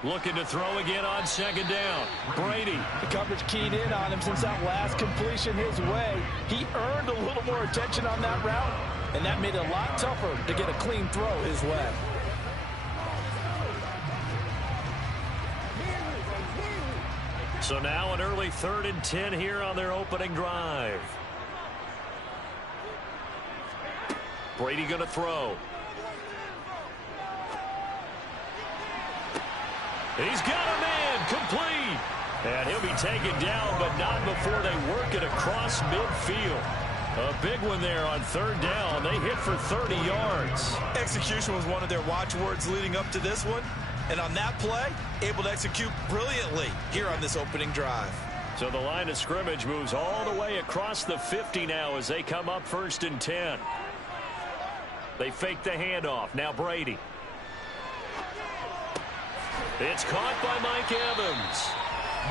Looking to throw again on second down. Brady. The coverage keyed in on him since that last completion his way. He earned a little more attention on that route, and that made it a lot tougher to get a clean throw his way. So now an early 3rd and 10 here on their opening drive. Brady going to throw. He's got a man complete. And he'll be taken down, but not before they work it across midfield. A big one there on 3rd down. They hit for 30 yards. Execution was one of their watchwords leading up to this one. And on that play, able to execute brilliantly here on this opening drive. So the line of scrimmage moves all the way across the 50 now as they come up 1st and 10. They fake the handoff. Now Brady. It's caught by Mike Evans.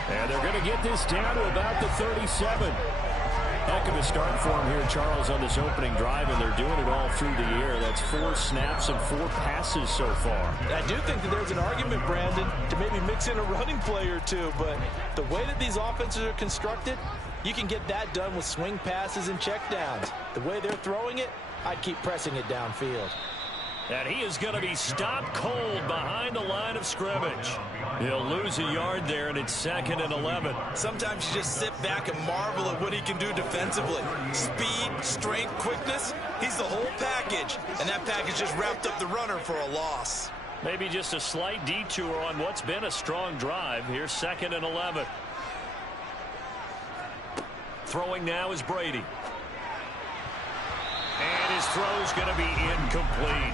And they're going to get this down to about the 37. Heck of a start for him here, Charles, on this opening drive, and they're doing it all through the air. That's 4 snaps and 4 passes so far. I do think that there's an argument, Brandon, to maybe mix in a running play or two, but the way that these offenses are constructed, you can get that done with swing passes and checkdowns. The way they're throwing it, I'd keep pressing it downfield. And he is going to be stopped cold behind the line of scrimmage. He'll lose a yard there, and it's 2nd and 11. Sometimes you just sit back and marvel at what he can do defensively. Speed, strength, quickness, he's the whole package. And that package just wrapped up the runner for a loss. Maybe just a slight detour on what's been a strong drive. Here's 2nd and 11. Throwing now is Brady. And his throw's going to be incomplete.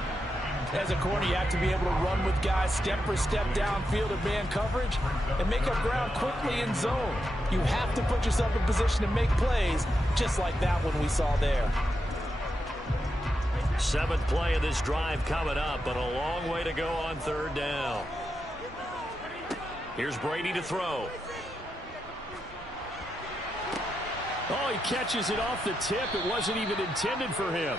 As a corner, you have to be able to run with guys step for step downfield of man coverage and make up ground quickly in zone. You have to put yourself in position to make plays, just like that one we saw there. 7th play of this drive coming up, but a long way to go on 3rd down. Here's Brady to throw. Oh, he catches it off the tip. It wasn't even intended for him.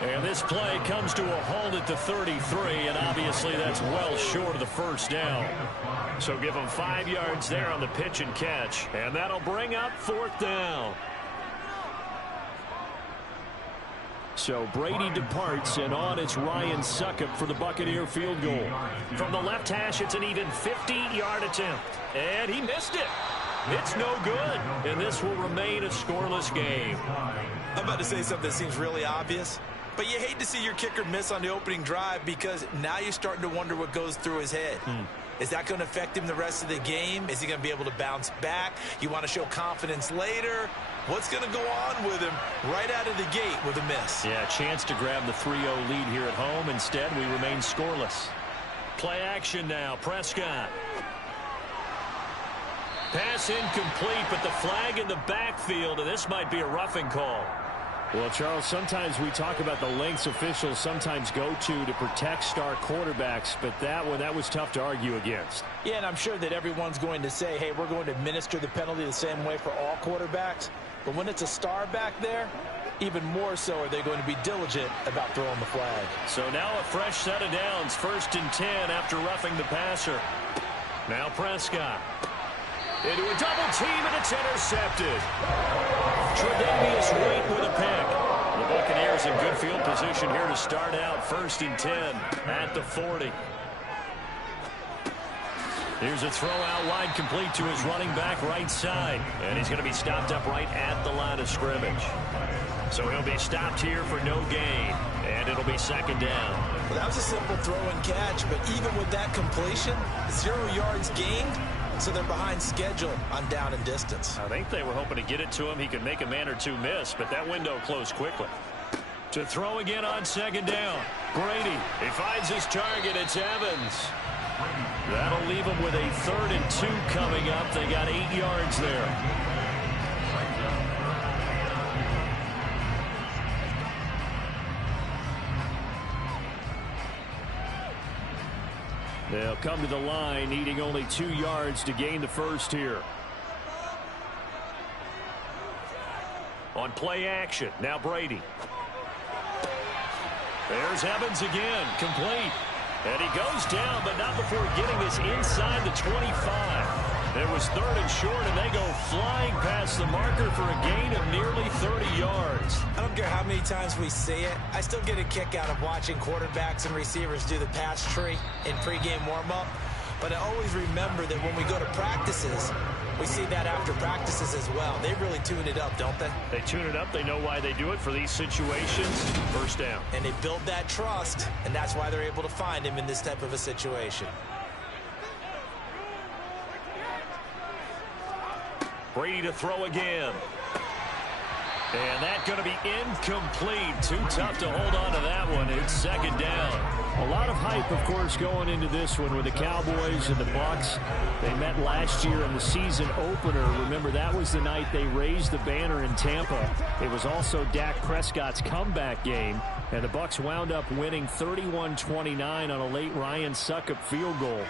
And this play comes to a halt at the 33, and obviously that's well short of the 1st down. So give him 5 yards there on the pitch and catch, and that'll bring up 4th down. So Brady departs, and on it's Ryan Succop for the Buccaneer field goal. From the left hash, it's an even 50-yard attempt, and he missed it. It's no good, and this will remain a scoreless game. I'm about to say something that seems really obvious, but you hate to see your kicker miss on the opening drive because now you're starting to wonder what goes through his head. Is that going to affect him the rest of the game? Is he going to be able to bounce back? You want to show confidence later? What's going to go on with him right out of the gate with a miss? Yeah, chance to grab the 3-0 lead here at home. Instead, we remain scoreless. Play action now. Prescott. Pass incomplete, but the flag in the backfield, and this might be a roughing call. Well, Charles, sometimes we talk about the lengths officials sometimes go to protect star quarterbacks, but that was tough to argue against. Yeah, and I'm sure that everyone's going to say, hey, we're going to administer the penalty the same way for all quarterbacks. But when it's a star back there, even more so are they going to be diligent about throwing the flag. So now a fresh set of downs, 1st and 10 after roughing the passer. Now Prescott. Into a double team, and it's intercepted. Tre'Davious White with a pick. The Buccaneers in good field position here to start out. 1st and 10 at the 40. Here's a throw out wide, complete to his running back right side. And he's going to be stopped up right at the line of scrimmage. So he'll be stopped here for no gain. And it'll be 2nd down. Well, that was a simple throw and catch, but even with that completion, 0 yards gained, so they're behind schedule on down and distance. I think they were hoping to get it to him. He could make a man or two miss, but that window closed quickly. To throw again on 2nd down. Brady, he finds his target. It's Evans. That'll leave him with a 3rd and 2 coming up. They got 8 yards there. They'll come to the line, needing only 2 yards to gain the first here. On play action, now Brady. There's Evans again, complete. And he goes down, but not before getting this inside the 25. It was 3rd and short, and they go flying past the marker for a gain of nearly 30 yards. I don't care how many times we see it. I still get a kick out of watching quarterbacks and receivers do the pass tree in pregame warm-up. But I always remember that when we go to practices, we see that after practices as well. They really tune it up, don't they? They tune it up. They know why they do it for these situations. 1st down. And they build that trust, and that's why they're able to find him in this type of a situation. Brady to throw again. And that's going to be incomplete. Too tough to hold on to that one. It's 2nd down. A lot of hype, of course, going into this one with the Cowboys and the Bucs. They met last year in the season opener. Remember, that was the night they raised the banner in Tampa. It was also Dak Prescott's comeback game. And the Bucs wound up winning 31-29 on a late Ryan Succop field goal.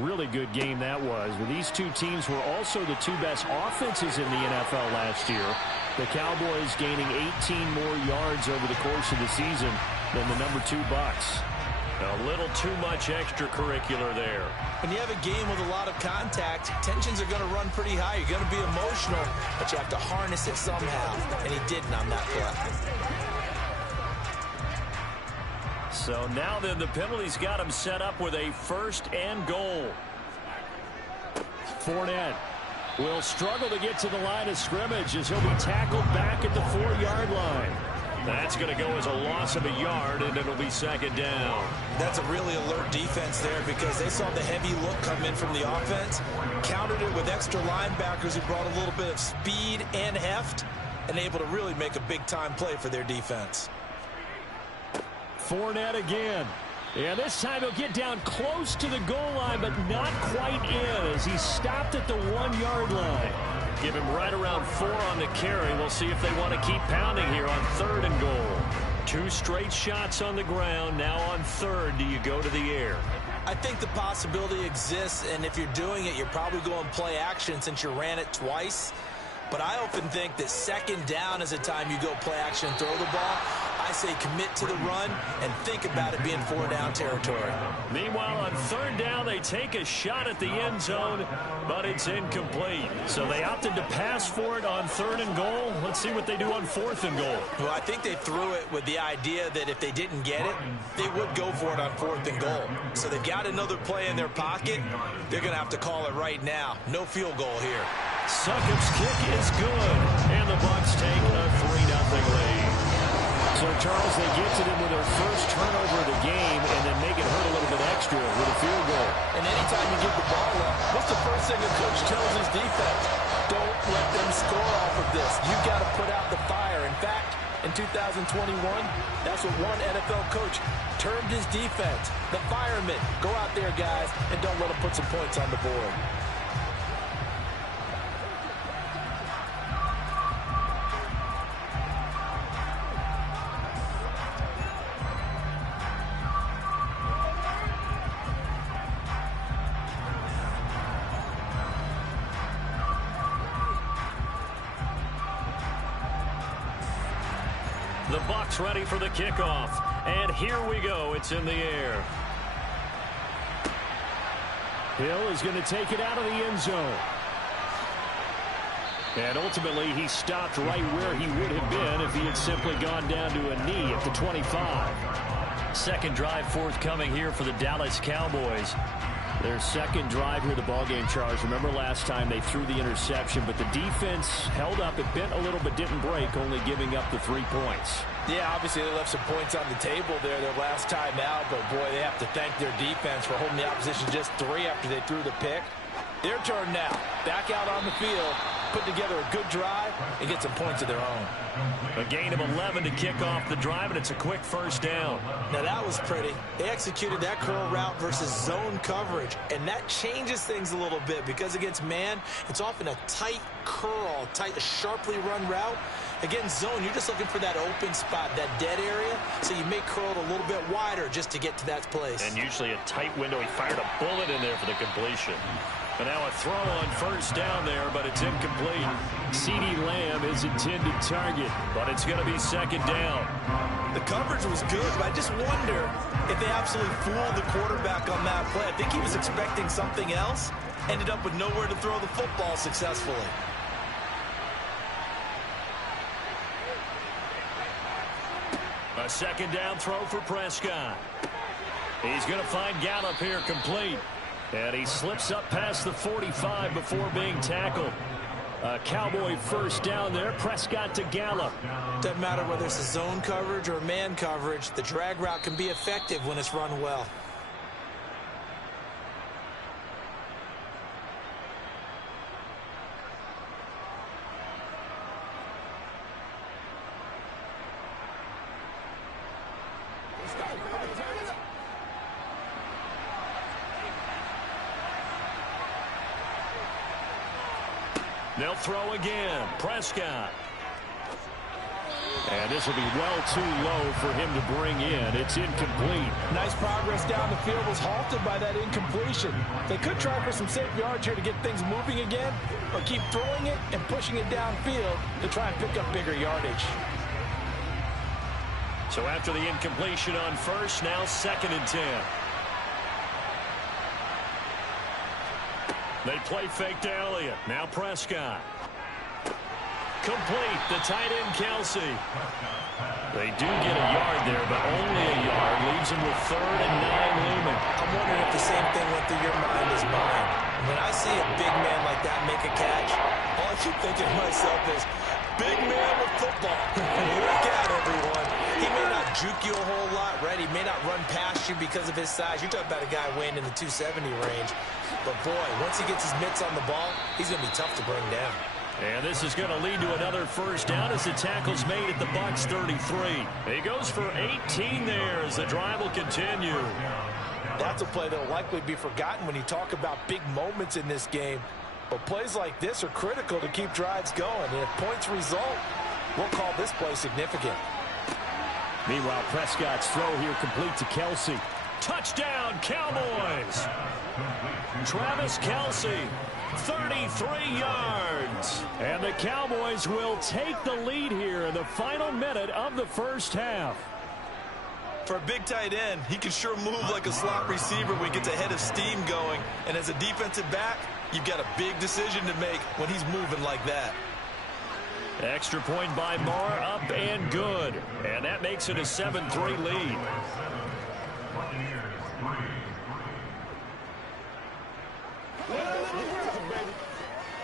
Really good game that was. But these two teams were also the 2 best offenses in the NFL last year. The Cowboys gaining 18 more yards over the course of the season than the number 2 Bucs. A little too much extracurricular there. When you have a game with a lot of contact, tensions are going to run pretty high. You're going to be emotional, but you have to harness it somehow. And he didn't on that play. So now then, the penalty's got him set up with a 1st and goal. Fournette will struggle to get to the line of scrimmage as he'll be tackled back at the 4-yard line. That's going to go as a loss of a yard, and it'll be 2nd down. That's a really alert defense there because they saw the heavy look come in from the offense, countered it with extra linebackers who brought a little bit of speed and heft, and able to really make a big-time play for their defense. Fournette again. And this time he'll get down close to the goal line, but not quite in as he's stopped at the 1-yard line. Give him right around 4 on the carry. We'll see if they want to keep pounding here on 3rd and goal. 2 straight shots on the ground. Now on 3rd, do you go to the air? I think the possibility exists, and if you're doing it, you're probably going play action since you ran it twice. But I often think that 2nd down is a time you go play action and throw the ball. I say commit to the run and think about it being 4-down territory. Meanwhile, on 3rd down, they take a shot at the end zone, but it's incomplete. So they opted to pass for it on 3rd and goal. Let's see what they do on 4th and goal. Well, I think they threw it with the idea that if they didn't get it, they would go for it on 4th and goal. So they've got another play in their pocket. They're going to have to call it right now. No field goal here. Succop's kick is good, and the Bucs take a 3-0 lead. So, Charles, they get to them with their first turnover of the game and then make it hurt a little bit extra with a field goal. And anytime you give the ball up, what's the first thing a coach tells his defense? Don't let them score off of this. You've got to put out the fire. In fact, in 2021, that's what one NFL coach termed his defense. The firemen. Go out there, guys, and don't let them put some points on the board. The Bucs ready for the kickoff. And here we go. It's in the air. Hill is going to take it out of the end zone. And ultimately, he stopped right where he would have been if he had simply gone down to a knee at the 25. Second drive forthcoming here for the Dallas Cowboys. Their second drive here, the ballgame, Charles. Remember last time they threw the interception, but the defense held up. It bent a little but didn't break, only giving up the 3 points. Yeah, obviously they left some points on the table there their last time out, but boy, they have to thank their defense for holding the opposition just 3 after they threw the pick. Their turn now. Back out on the field, put together a good drive, and get some points of their own. A gain of 11 to kick off the drive, and it's a quick first down. Now that was pretty. They executed that curl route versus zone coverage, and that changes things a little bit because against man, it's often a tight curl, a sharply run route. Against zone, you're just looking for that open spot, that dead area, so you may curl it a little bit wider just to get to that place. And usually a tight window. He fired a bullet in there for the completion. But now a throw on first down there, but it's incomplete. CeeDee Lamb is intended target, but it's going to be second down. The coverage was good, but I just wonder if they absolutely fooled the quarterback on that play. I think he was expecting something else, ended up with nowhere to throw the football successfully. A second down throw for Prescott. He's going to find Gallup here complete. And he slips up past the 45 before being tackled. A Cowboy first down there. Prescott to Gallup. Doesn't matter whether it's a zone coverage or man coverage. The drag route can be effective when it's run well. They'll throw again. Prescott. And this will be well too low for him to bring in. It's incomplete. Nice progress down the field was halted by that incompletion. They could try for some safe yards here to get things moving again, or keep throwing it and pushing it downfield to try and pick up bigger yardage. So after the incompletion on first, now 2nd and 10. They play fake to Elliott. Now Prescott. Complete. The tight end, Kelsey. They do get a yard there, but only a yard. Leaves them with 3rd and 9 looming. I'm wondering if the same thing went through your mind as mine. When I see a big man like that make a catch, all I keep thinking to myself is, big man with football. Look out, everyone. He may not juke you a whole lot, right? He may not run past you because of his size. You're talking about a guy weighing in the 270 range. But, boy, once he gets his mitts on the ball, he's going to be tough to bring down. And this is going to lead to another first down as the tackle's made at the Bucs 33. He goes for 18 there as the drive will continue. That's a play that will likely be forgotten when you talk about big moments in this game. But plays like this are critical to keep drives going. And if points result, we'll call this play significant. Meanwhile, Prescott's throw here complete to Kelsey. Touchdown, Cowboys! Travis Kelsey, 33 yards. And the Cowboys will take the lead here in the final minute of the first half. For a big tight end, he can sure move like a slot receiver when he gets a head of steam going. And as a defensive back, you've got a big decision to make when he's moving like that. Extra point by Marr, up and good. And that makes it a 7-3 lead.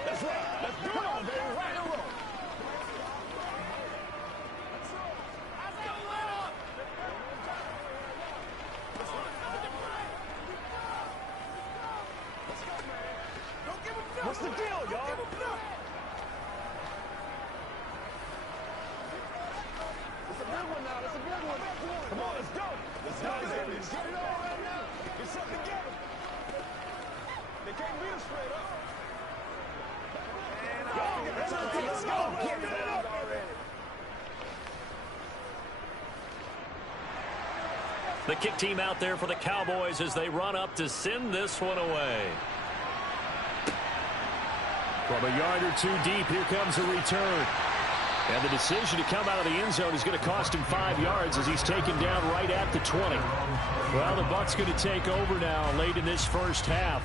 That's right. Come on, baby. Right and roll. What's the deal, y'all? It's a big one now. It's a big one. Come on, let's go. Let's go, baby. Get it all right now. Get something together. They can't beat us straight up. Let's go. Get it up already. The kick team out there for the Cowboys as they run up to send this one away. From a yard or 2 deep, here comes a return. And the decision to come out of the end zone is going to cost him 5 yards as he's taken down right at the 20. Well, the Bucs going to take over now late in this first half.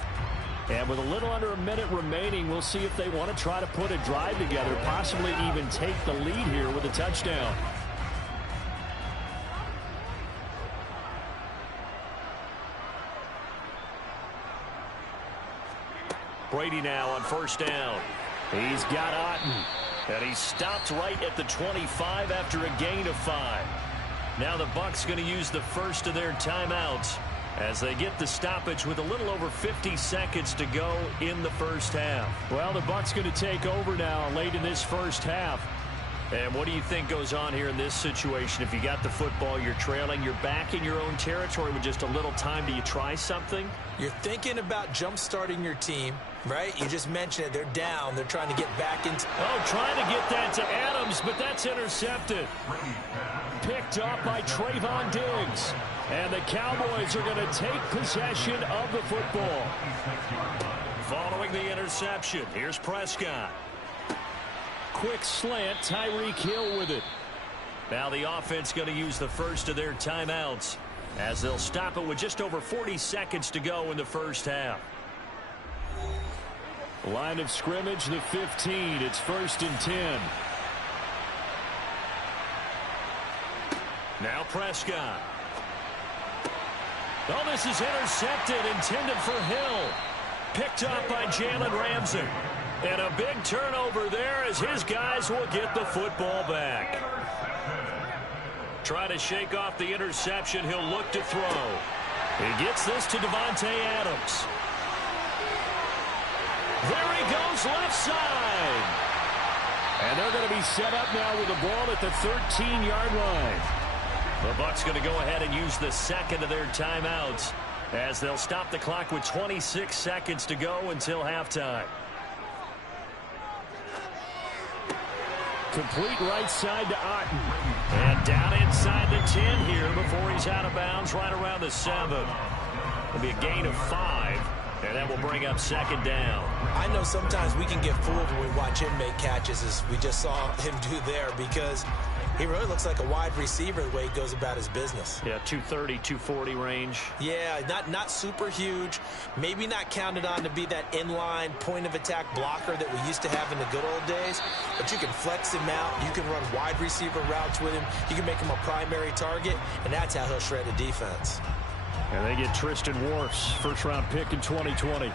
And with a little under a minute remaining, we'll see if they want to try to put a drive together, possibly even take the lead here with a touchdown. Brady now on first down. He's got Otten. And he's stopped right at the 25 after a gain of 5. Now the Bucs going to use the first of their timeouts as they get the stoppage with a little over 50 seconds to go in the first half. Well, the Bucs going to take over now late in this first half. And what do you think goes on here in this situation? If you got the football, you're trailing, you're back in your own territory with just a little time. Do you try something? You're thinking about jump-starting your team, right? You just mentioned it. They're down. They're trying to get back into... Oh, trying to get that to Adams, but that's intercepted. Picked up by Trayvon Diggs. And the Cowboys are going to take possession of the football. Following the interception, here's Prescott. Quick slant, Tyreek Hill with it. Now the offense going to use the first of their timeouts as they'll stop it with just over 40 seconds to go in the first half. Line of scrimmage, the 15. It's 1st and 10. Now Prescott. Oh, this is intercepted, intended for Hill. Picked up by Jalen Ramsey. And a big turnover there as his guys will get the football back. Try to shake off the interception. He'll look to throw. He gets this to Davante Adams. There he goes, left side. And they're going to be set up now with the ball at the 13-yard line. The Bucs going to go ahead and use the second of their timeouts as they'll stop the clock with 26 seconds to go until halftime. Complete right side to Otten. And down inside the 10 here before he's out of bounds right around the 7. It'll be a gain of 5. And that will bring up 2nd down. I know sometimes we can get fooled when we watch him make catches, as we just saw him do there, because he really looks like a wide receiver the way he goes about his business. Yeah, 230, 240 range. Yeah, not super huge. Maybe not counted on to be that inline point-of-attack blocker that we used to have in the good old days. But you can flex him out. You can run wide receiver routes with him. You can make him a primary target, and that's how he'll shred a defense. And they get Tristan Wirfs, first-round pick in 2020.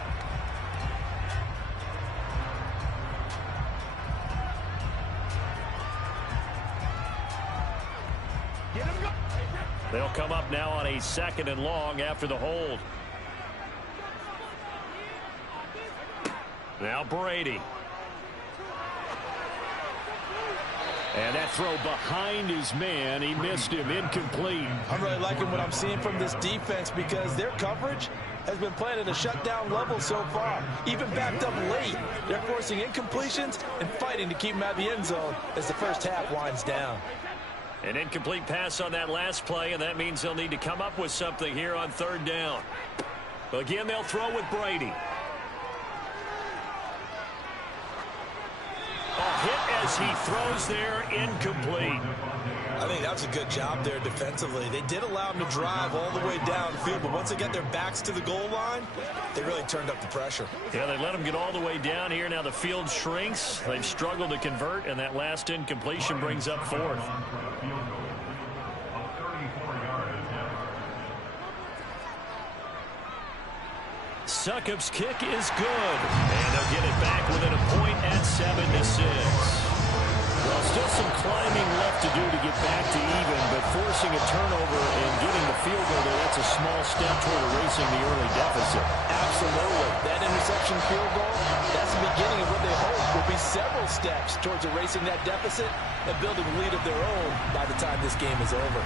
They'll come up now on a 2nd and long after the hold. Now Brady. And that throw behind his man. He missed him. Incomplete. I'm really liking what I'm seeing from this defense because their coverage has been playing at a shutdown level so far. Even backed up late. They're forcing incompletions and fighting to keep them out of the end zone as the first half winds down. An incomplete pass on that last play, and that means they'll need to come up with something here on 3rd down. Again, they'll throw with Brady. A hit as he throws there, incomplete. I think that was a good job there defensively. They did allow him to drive all the way downfield, but once they got their backs to the goal line, they really turned up the pressure. Yeah, they let him get all the way down here. Now the field shrinks. They've struggled to convert, and that last incompletion brings up 4th. Succop's kick is good. And they'll get it back within a point at 7-6. Well, still some climbing left to do to get back to even, but forcing a turnover and getting the field goal there, that's a small step toward erasing the early deficit. Absolutely. That interception field goal, that's the beginning of what they hope will be several steps towards erasing that deficit and building a lead of their own by the time this game is over.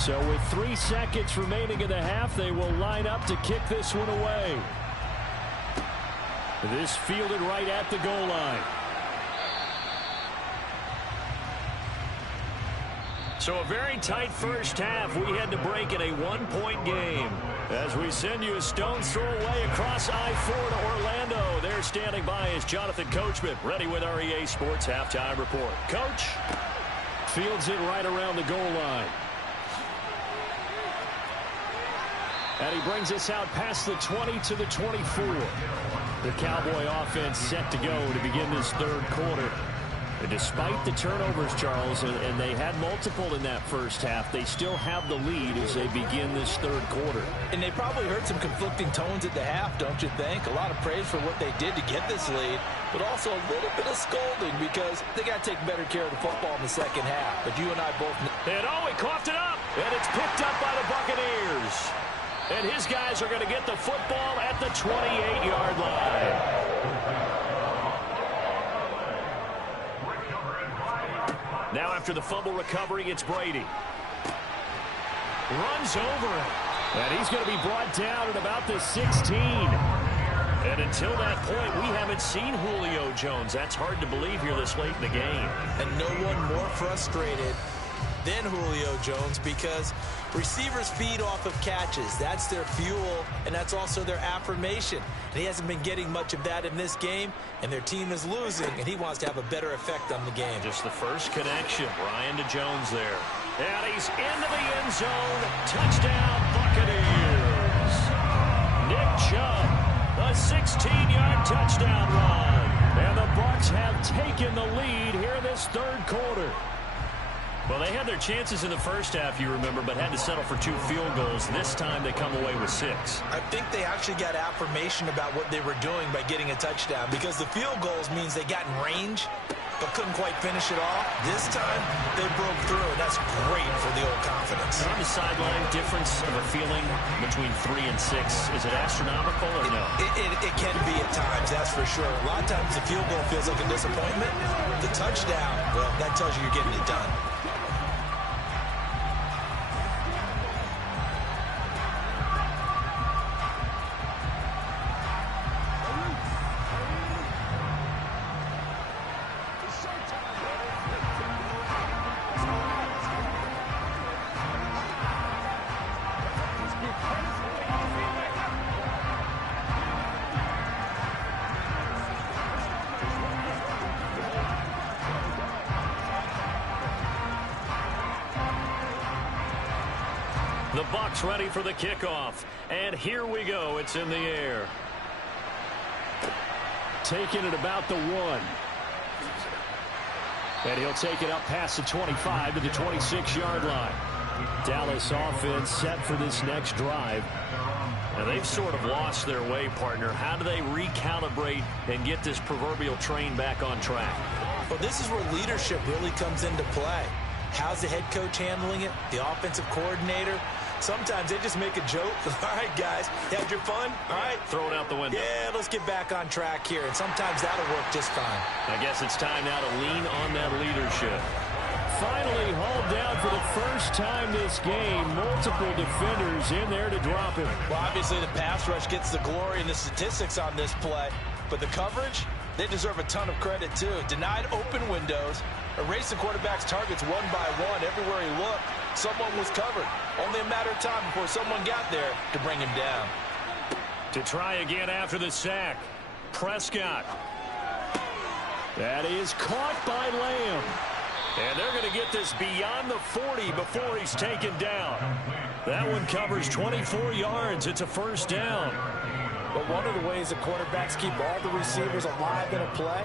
So with 3 seconds remaining in the half, they will line up to kick this one away. This fielded right at the goal line. So a very tight first half. We had to break in a one-point game. As we send you a stone's throw away across I-4 to Orlando. There standing by is Jonathan Coachman, ready with REA Sports Halftime Report. Coach fields it right around the goal line. And he brings us out past the 20 to the 24. The Cowboy offense set to go to begin this third quarter. And despite the turnovers, Charles, and they had multiple in that first half, they still have the lead as they begin this third quarter. And they probably heard some conflicting tones at the half, don't you think? A lot of praise for what they did to get this lead, but also a little bit of scolding because they got to take better care of the football in the second half. But you and I both know. And he coughed it up, and it's picked up by the Buccaneers. And his guys are going to get the football at the 28-yard line. Now after the fumble recovery, it's Brady. Runs over it. And he's going to be brought down at about the 16. And until that point, we haven't seen Julio Jones. That's hard to believe here this late in the game. And no one more frustrated than Julio Jones because receivers feed off of catches. That's their fuel, and that's also their affirmation. And he hasn't been getting much of that in this game, and their team is losing, and he wants to have a better effect on the game. Just the first connection. Ryan to Jones there. And he's into the end zone. Touchdown, Buccaneers. Nick Chubb, a 16-yard touchdown run. And the Bucs have taken the lead here in this third quarter. Well, they had their chances in the first half, you remember, but had to settle for 2 field goals. This time they come away with 6. I think they actually got affirmation about what they were doing by getting a touchdown because the field goals means they got in range but couldn't quite finish it off. This time they broke through, and that's great for the old confidence. On the sideline, difference of a feeling between 3 and 6, is it astronomical or no? It can be at times, that's for sure. A lot of times the field goal feels like a disappointment. The touchdown, well, that tells you you're getting it done. The Bucs ready for the kickoff. And here we go. It's in the air. Taking it about the 1. And he'll take it up past the 25 to the 26-yard line. Dallas offense set for this next drive. And they've sort of lost their way, partner. How do they recalibrate and get this proverbial train back on track? Well, this is where leadership really comes into play. How's the head coach handling it? The offensive coordinator? Sometimes they just make a joke. All right, guys, had your fun? All right. Throw it out the window. Yeah, let's get back on track here. And sometimes that'll work just fine. I guess it's time now to lean on that leadership. Finally hauled down for the first time this game. Multiple defenders in there to drop him. Well, obviously the pass rush gets the glory and the statistics on this play. But the coverage, they deserve a ton of credit, too. Denied open windows. Erased the quarterback's targets one by one. Everywhere he looked, someone was covered. Only a matter of time before someone got there to bring him down. To try again after the sack, Prescott. That is caught by Lamb. And they're going to get this beyond the 40 before he's taken down. That one covers 24 yards. It's a first down. But one of the ways the quarterbacks keep all the receivers alive in a play,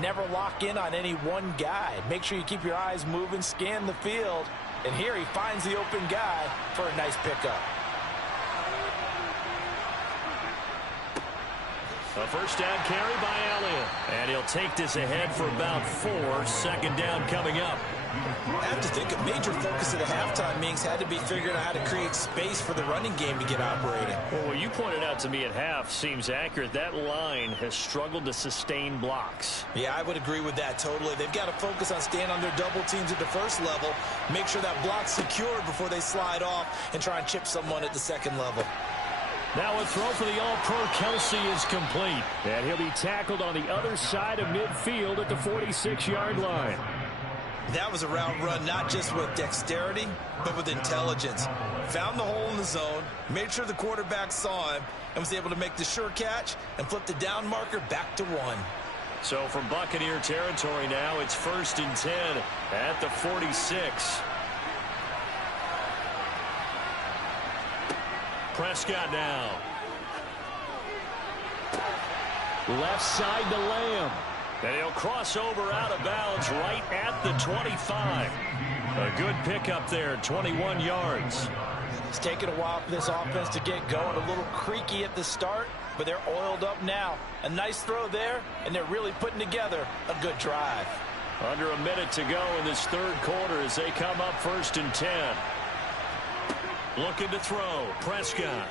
never lock in on any one guy. Make sure you keep your eyes moving, scan the field. And here he finds the open guy for a nice pickup. A first down carry by Elliott. And he'll take this ahead for about 4. Second down coming up. I have to think a major focus of the halftime meetings had to be figuring out how to create space for the running game to get operating. Well, what you pointed out to me at half seems accurate. That line has struggled to sustain blocks. Yeah, I would agree with that totally. They've got to focus on staying on their double teams at the first level, make sure that block's secured before they slide off and try and chip someone at the second level. Now a throw for the All-Pro Kelsey is complete. And he'll be tackled on the other side of midfield at the 46-yard line. That was a route run not just with dexterity, but with intelligence. Found the hole in the zone, made sure the quarterback saw him, and was able to make the sure catch and flip the down marker back to 1. So from Buccaneer territory now, it's 1st and 10 at the 46. Prescott now. Left side to Lamb. And he'll cross over out of bounds right at the 25. A good pickup there, 21 yards. It's taken a while for this offense to get going. A little creaky at the start, but they're oiled up now. A nice throw there, and they're really putting together a good drive. Under a minute to go in this third quarter as they come up 1st and 10. Looking to throw. Prescott.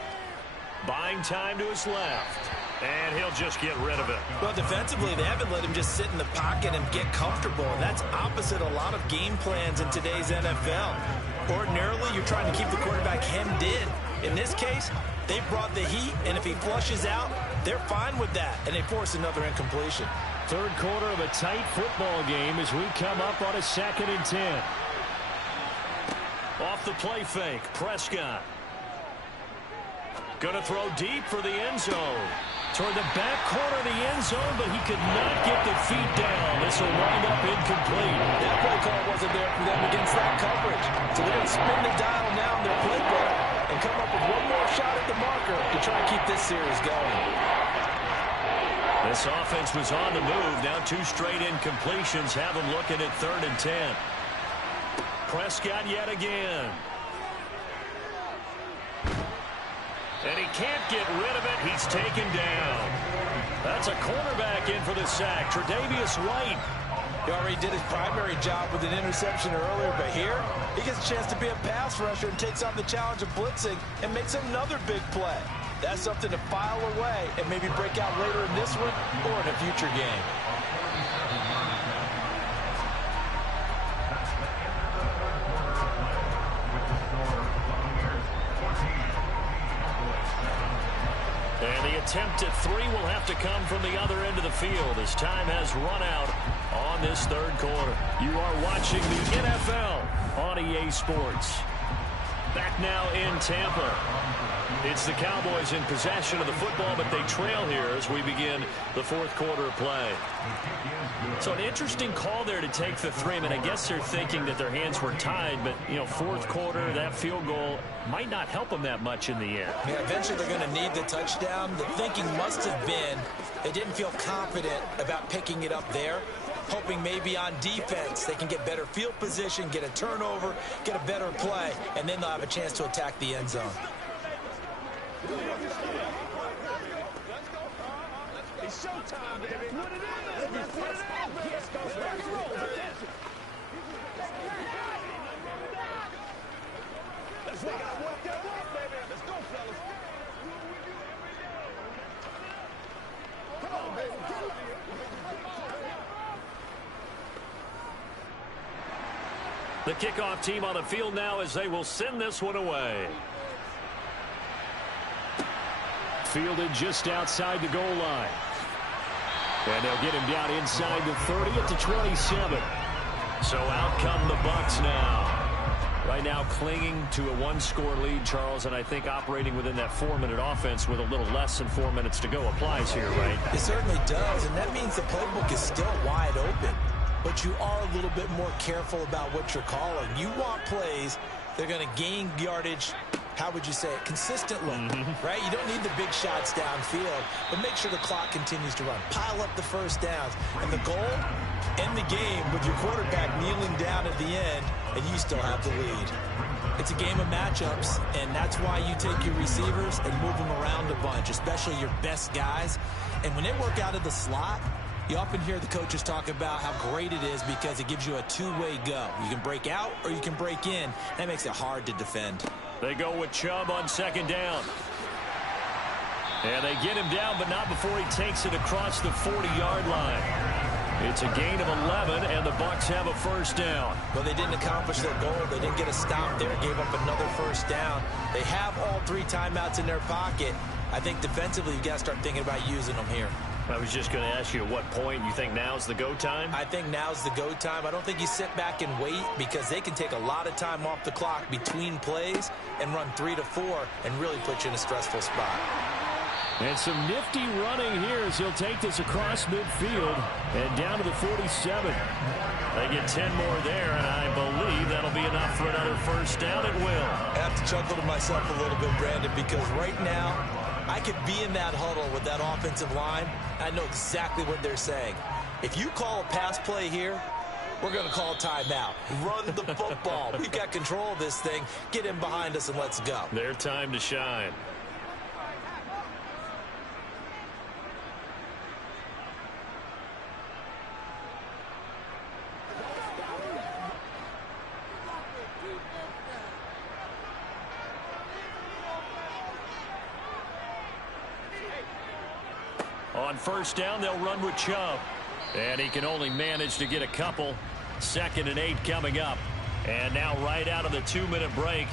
Buying time to his left. And he'll just get rid of it. Well, defensively, they haven't let him just sit in the pocket and get comfortable. And that's opposite a lot of game plans in today's NFL. Ordinarily, you're trying to keep the quarterback hemmed in. In this case, they brought the heat, and if he flushes out, they're fine with that, and they force another incompletion. Third quarter of a tight football game as we come up on a 2nd and 10. Off the play fake, Prescott. Going to throw deep for the end zone. Toward the back corner of the end zone, but he could not get the feet down. This will wind up incomplete. That play call wasn't there for them against that coverage. So they're going to spin the dial now in their playbook and come up with one more shot at the marker to try and keep this series going. This offense was on the move. Now 2 straight incompletions have them looking at 3rd and 10. Prescott yet again. And he can't get rid of it. He's taken down. That's a cornerback in for the sack. Tre'Davious White. He already did his primary job with an interception earlier, but here he gets a chance to be a pass rusher and takes on the challenge of blitzing and makes another big play. That's something to file away and maybe break out later in this one or in a future game. And the attempt at 3 will have to come from the other end of the field as time has run out on this third quarter. You are watching the NFL on EA Sports. Back now in Tampa. It's the Cowboys in possession of the football, but they trail here as we begin the fourth quarter of play. So an interesting call there to take the 3. I mean, I guess they're thinking that their hands were tied, but, you know, fourth quarter, that field goal might not help them that much in the end. Yeah, eventually they're going to need the touchdown. The thinking must have been they didn't feel confident about picking it up there, hoping maybe on defense they can get better field position, get a turnover, get a better play, and then they'll have a chance to attack the end zone. It's showtime, baby. What it is? Let's put it out. Let's go. Let's roll. Let's work that up, baby. Let's go, fellas. Come on, baby. The kickoff team on the field now as they will send this one away. Fielded just outside the goal line. And they'll get him down inside the 30 at the 27. So out come the Bucs now. Right now clinging to a 1-score lead, Charles, and I think operating within that 4-minute offense with a little less than 4 minutes to go applies here, right? It certainly does, and that means the playbook is still wide open. But you are a little bit more careful about what you're calling. You want plays that are going to gain yardage, how would you say it, consistently, right? You don't need the big shots downfield, but make sure the clock continues to run. Pile up the first downs. And the goal, end the game with your quarterback kneeling down at the end, and you still have the lead. It's a game of matchups, and that's why you take your receivers and move them around a bunch, especially your best guys. And when they work out of the slot, you often hear the coaches talk about how great it is because it gives you a two-way go. You can break out or you can break in. That makes it hard to defend. They go with Chubb on second down. And they get him down, but not before he takes it across the 40-yard line. It's a gain of 11, and the Bucs have a first down. Well, they didn't accomplish their goal. They didn't get a stop there, gave up another first down. They have all 3 timeouts in their pocket. I think defensively, you've got to start thinking about using them here. I was just going to ask you at what point you think now's the go time? I think now's the go time. I don't think you sit back and wait because they can take a lot of time off the clock between plays and run 3 to 4 and really put you in a stressful spot. And some nifty running here as he'll take this across midfield and down to the 47. They get 10 more there, and I believe that'll be enough for another first down. It will. I have to chuckle to myself a little bit, Brandon, because right now I could be in that huddle with that offensive line. I know exactly what they're saying. If you call a pass play here, we're going to call timeout. Run the football. We've got control of this thing. Get in behind us and let's go. Their time to shine. On first down, they'll run with Chubb. And he can only manage to get a couple. 2nd and 8 coming up. And now right out of the 2-minute break,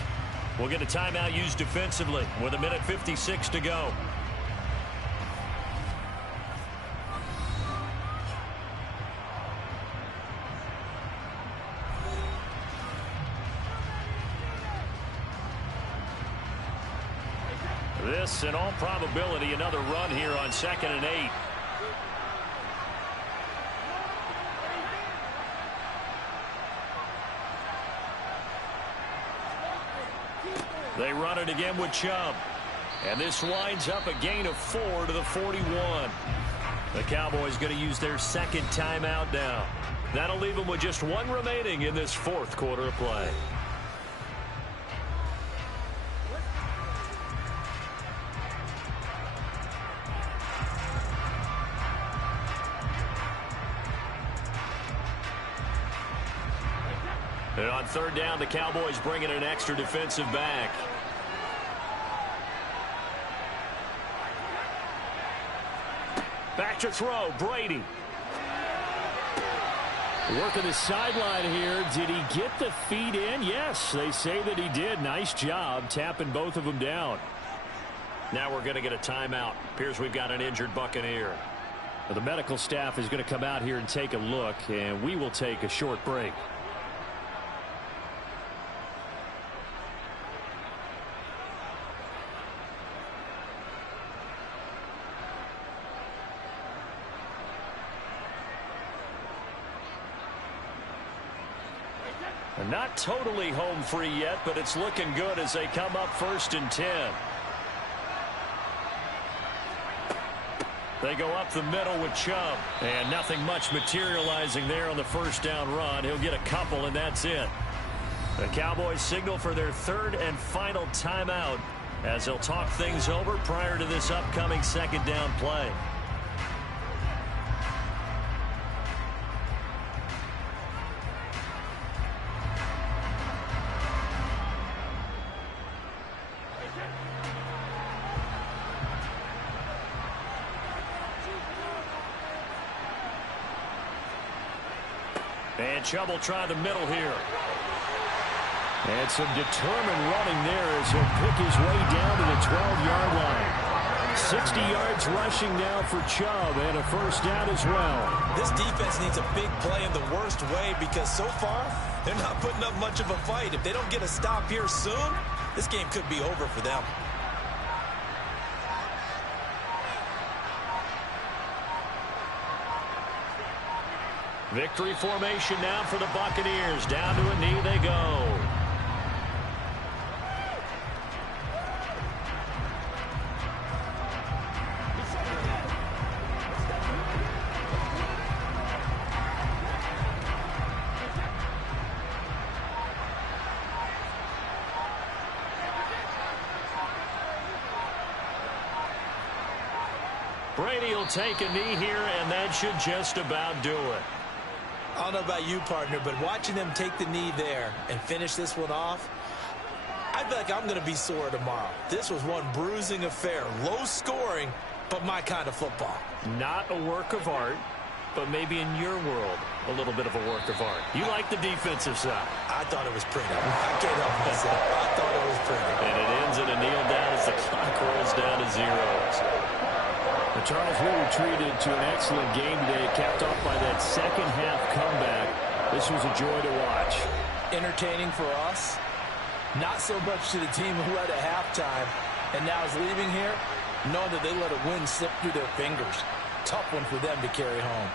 we'll get a timeout used defensively with 1:56 to go. This, in all probability, another run here on 2nd and 8. They run it again with Chubb. And this winds up a gain of 4 to the 41. The Cowboys going to use their 2nd timeout now. That'll leave them with just 1 remaining in this 4th quarter of play. And on 3rd down, the Cowboys bring in an extra defensive back. Back to throw, Brady. Working the sideline here. Did he get the feet in? Yes, they say that he did. Nice job tapping both of them down. Now we're going to get a timeout. Appears we've got an injured Buccaneer. Well, the medical staff is going to come out here and take a look, and we will take a short break. Not totally home free yet, but it's looking good as they come up 1st and 10. They go up the middle with Chubb, and nothing much materializing there on the 1st down run. He'll get a couple, and that's it. The Cowboys signal for their 3rd and final timeout as they'll talk things over prior to this upcoming 2nd down play. And Chubb will try the middle here. And some determined running there as he'll pick his way down to the 12-yard line. 60 yards rushing now for Chubb, and a 1st down as well. This defense needs a big play in the worst way because so far they're not putting up much of a fight. If they don't get a stop here soon, this game could be over for them. Victory formation now for the Buccaneers. Down to a knee they go. Brady will take a knee here, and that should just about do it. I don't know about you, partner, but watching them take the knee there and finish this one off, I feel like I'm going to be sore tomorrow. This was one bruising affair. Low scoring, but my kind of football. Not a work of art, but maybe in your world, a little bit of a work of art. You like the defensive side. I thought it was pretty. I can't help myself. I thought it was pretty. And it ends in a kneel down as the clock rolls down to 0. The Charles, we were treated to an excellent game today, capped off by that second-half comeback. This was a joy to watch. Entertaining for us, not so much to the team who led at halftime and now is leaving here, knowing that they let a win slip through their fingers. Tough one for them to carry home.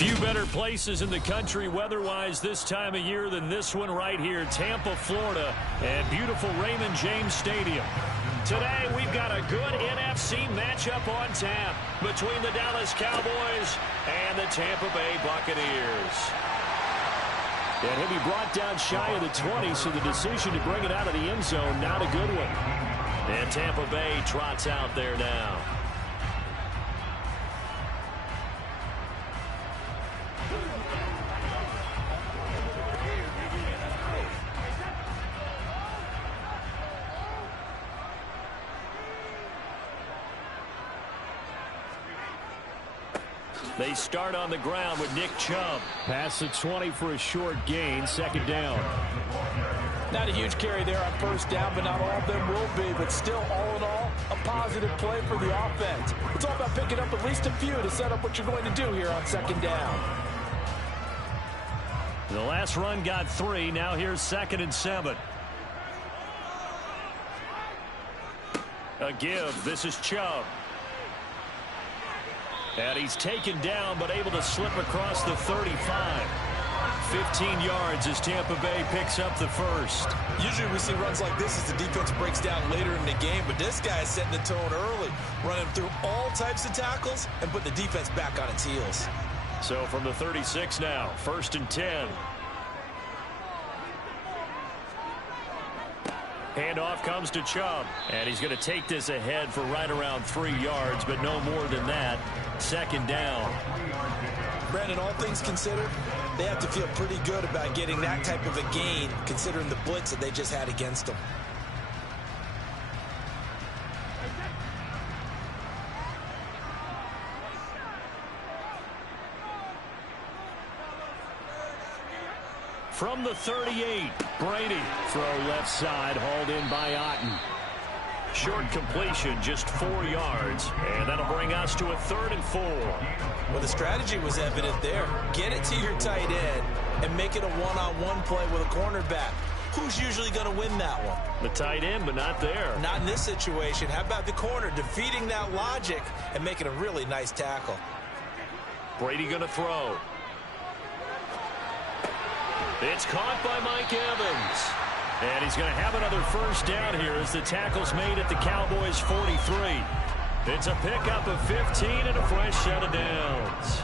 Few better places in the country weather-wise this time of year than this one right here, Tampa, Florida, and beautiful Raymond James Stadium. Today, we've got a good NFC matchup on tap between the Dallas Cowboys and the Tampa Bay Buccaneers. And he'll be brought down shy of the 20, so the decision to bring it out of the end zone, not a good one. And Tampa Bay trots out there now. They start on the ground with Nick Chubb. Past the 20 for a short gain, second down. Not a huge carry there on first down, but not all of them will be. But still, all in all, a positive play for the offense. It's all about picking up at least a few to set up what you're going to do here on second down. The last run got 3. Now here's 2nd and 7. A give. This is Chubb. And he's taken down, but able to slip across the 35. 15 yards as Tampa Bay picks up the first. Usually we see runs like this as the defense breaks down later in the game, but this guy is setting the tone early, running through all types of tackles and put the defense back on its heels. So from the 36 now, 1st and 10. Handoff comes to Chubb, and he's going to take this ahead for right around 3 yards, but no more than that. 2nd down. Brandon, all things considered, they have to feel pretty good about getting that type of a gain, considering the blitz that they just had against them. From the 38, Brady. Throw left side, hauled in by Otten. Short completion, just 4 yards, and that'll bring us to a 3rd and 4. Well, the strategy was evident there. Get it to your tight end and make it a one-on-one play with a cornerback. Who's usually going to win that one? The tight end, but not there. Not in this situation. How about the corner defeating that logic and making a really nice tackle? Brady going to throw. It's caught by Mike Evans. And he's going to have another first down here as the tackle's made at the Cowboys' 43. It's a pickup of 15 and a fresh set of downs.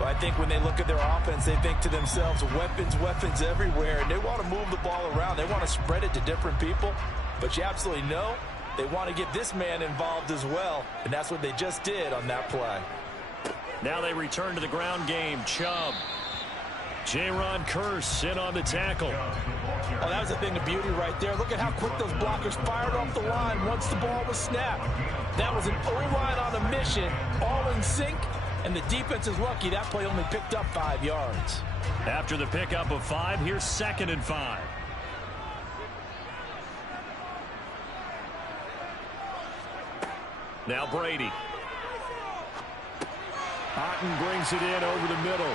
Well, I think when they look at their offense, they think to themselves, weapons everywhere, and they want to move the ball around. They want to spread it to different people. But you absolutely know they want to get this man involved as well, and that's what they just did on that play. Now they return to the ground game. Chubb. Jaron Kearse in on the tackle. Oh, that was a thing of beauty right there. Look at how quick those blockers fired off the line once the ball was snapped. That was an O-line on a mission, all in sync, and the defense is lucky that play only picked up 5 yards. After the pickup of 5, here's 2nd and 5. Now Brady. Otten brings it in over the middle.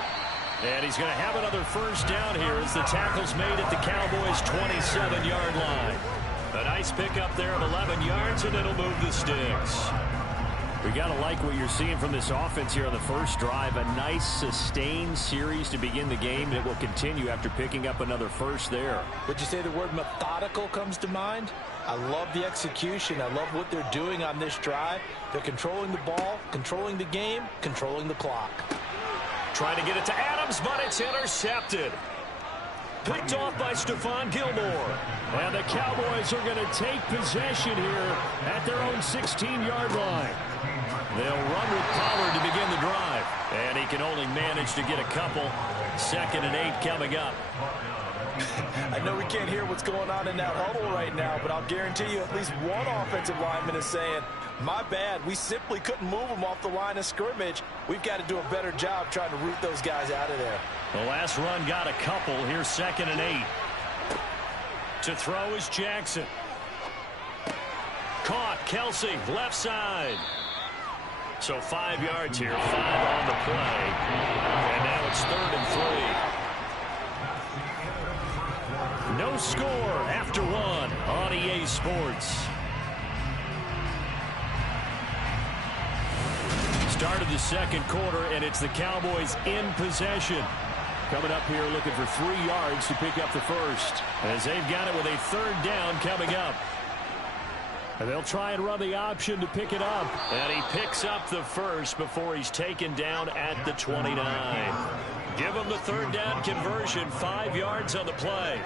And he's going to have another first down here as the tackle's made at the Cowboys' 27-yard line. A nice pickup there of 11 yards, and it'll move the sticks. We got to like what you're seeing from this offense here on the first drive. A nice, sustained series to begin the game that will continue after picking up another first there. Would you say the word methodical comes to mind? I love the execution. I love what they're doing on this drive. They're controlling the ball, controlling the game, controlling the clock. Trying to get it to Adams, but it's intercepted. Picked off by Stephon Gilmore. And the Cowboys are going to take possession here at their own 16-yard line. They'll run with Pollard to begin the drive. And he can only manage to get a couple. 2nd and 8 coming up. I know we can't hear what's going on in that huddle right now, but I'll guarantee you at least one offensive lineman is saying, my bad, we simply couldn't move them off the line of scrimmage. We've got to do a better job trying to root those guys out of there. The last run got a couple. Here's 2nd and 8. To throw is Jackson. Caught. Kelsey, left side. So 5 yards here, 5 on the play. And now it's 3rd and 3. No score after 1 on EA Sports. Start of the second quarter, and it's the Cowboys in possession. Coming up here looking for 3 yards to pick up the first, as they've got it with a third down coming up. And they'll try and run the option to pick it up. And he picks up the first before he's taken down at the 29. Give him the third down conversion, 5 yards on the play.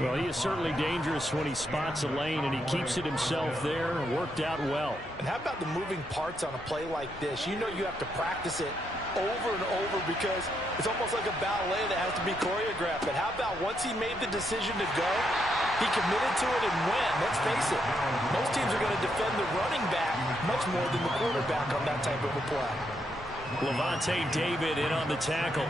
Well, he is certainly dangerous when he spots a lane, and he keeps it himself there. Worked out well. And how about the moving parts on a play like this? You know you have to practice it over and over because it's almost like a ballet that has to be choreographed. But how about once he made the decision to go, he committed to it and went. Let's face it, most teams are going to defend the running back much more than the quarterback on that type of a play. Levante David in on the tackle.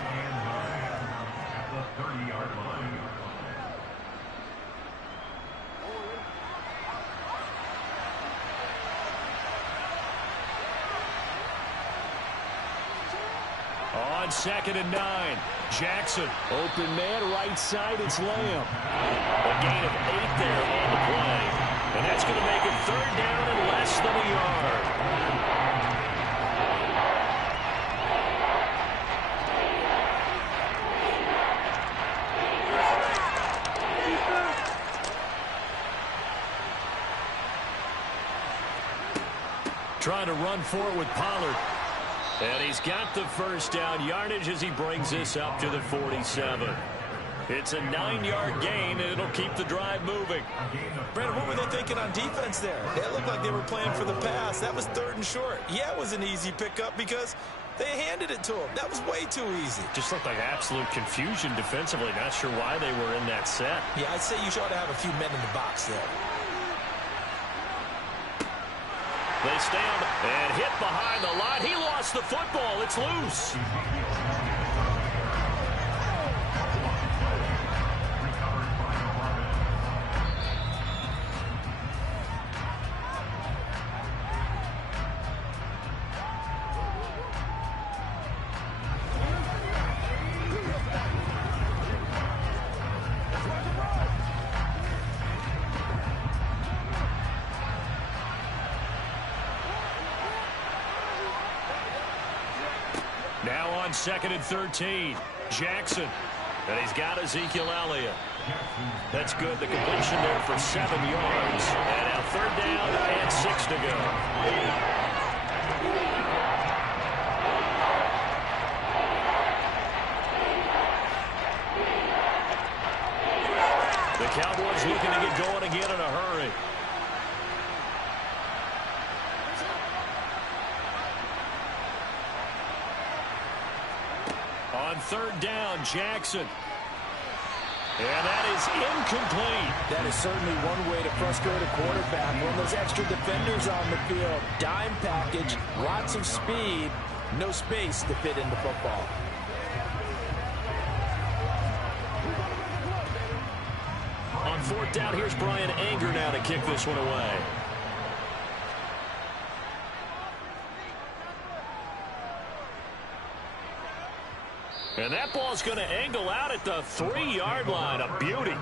On 2nd and 9, Jackson. Open man, right side, it's Lamb. A gain of 8 there on the play. And that's going to make it third down and less than a yard. Trying to run for it with Pollard. And he's got the first down yardage as he brings this up to the 47. It's a 9-yard gain, and it'll keep the drive moving. Brandon, what were they thinking on defense there? They looked like they were playing for the pass. That was 3rd and short. Yeah, it was an easy pickup because they handed it to him. That was way too easy. Just looked like absolute confusion defensively. Not sure why they were in that set. Yeah, I'd say you should have a few men in the box there. They stand and hit behind the line. He lost the football. It's loose. Now on 2nd and 13, Jackson. And he's got Ezekiel Elliott. That's good. The completion there for 7 yards. And now 3rd down and 6 to go. The Cowboys looking to get going again in a hurry. On 3rd down, Jackson. And that is incomplete. That is certainly one way to frustrate a quarterback. When there's extra defenders on the field, dime package, lots of speed, no space to fit into football. On 4th down, here's Brian Anger now to kick this one away. And that ball's going to angle out at the 3-yard line. A beauty.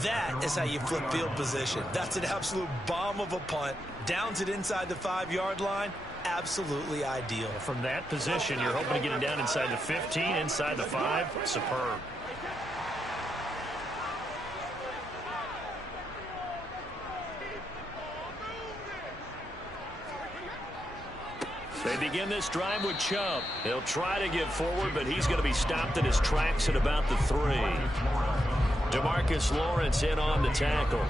That is how you flip field position. That's an absolute bomb of a punt. Downs it inside the 5-yard line. Absolutely ideal. From that position, you're hoping to get it down inside the 15, inside the 5. Superb. They begin this drive with Chubb. He'll try to get forward, but he's going to be stopped in his tracks at about the 3. DeMarcus Lawrence in on the tackle.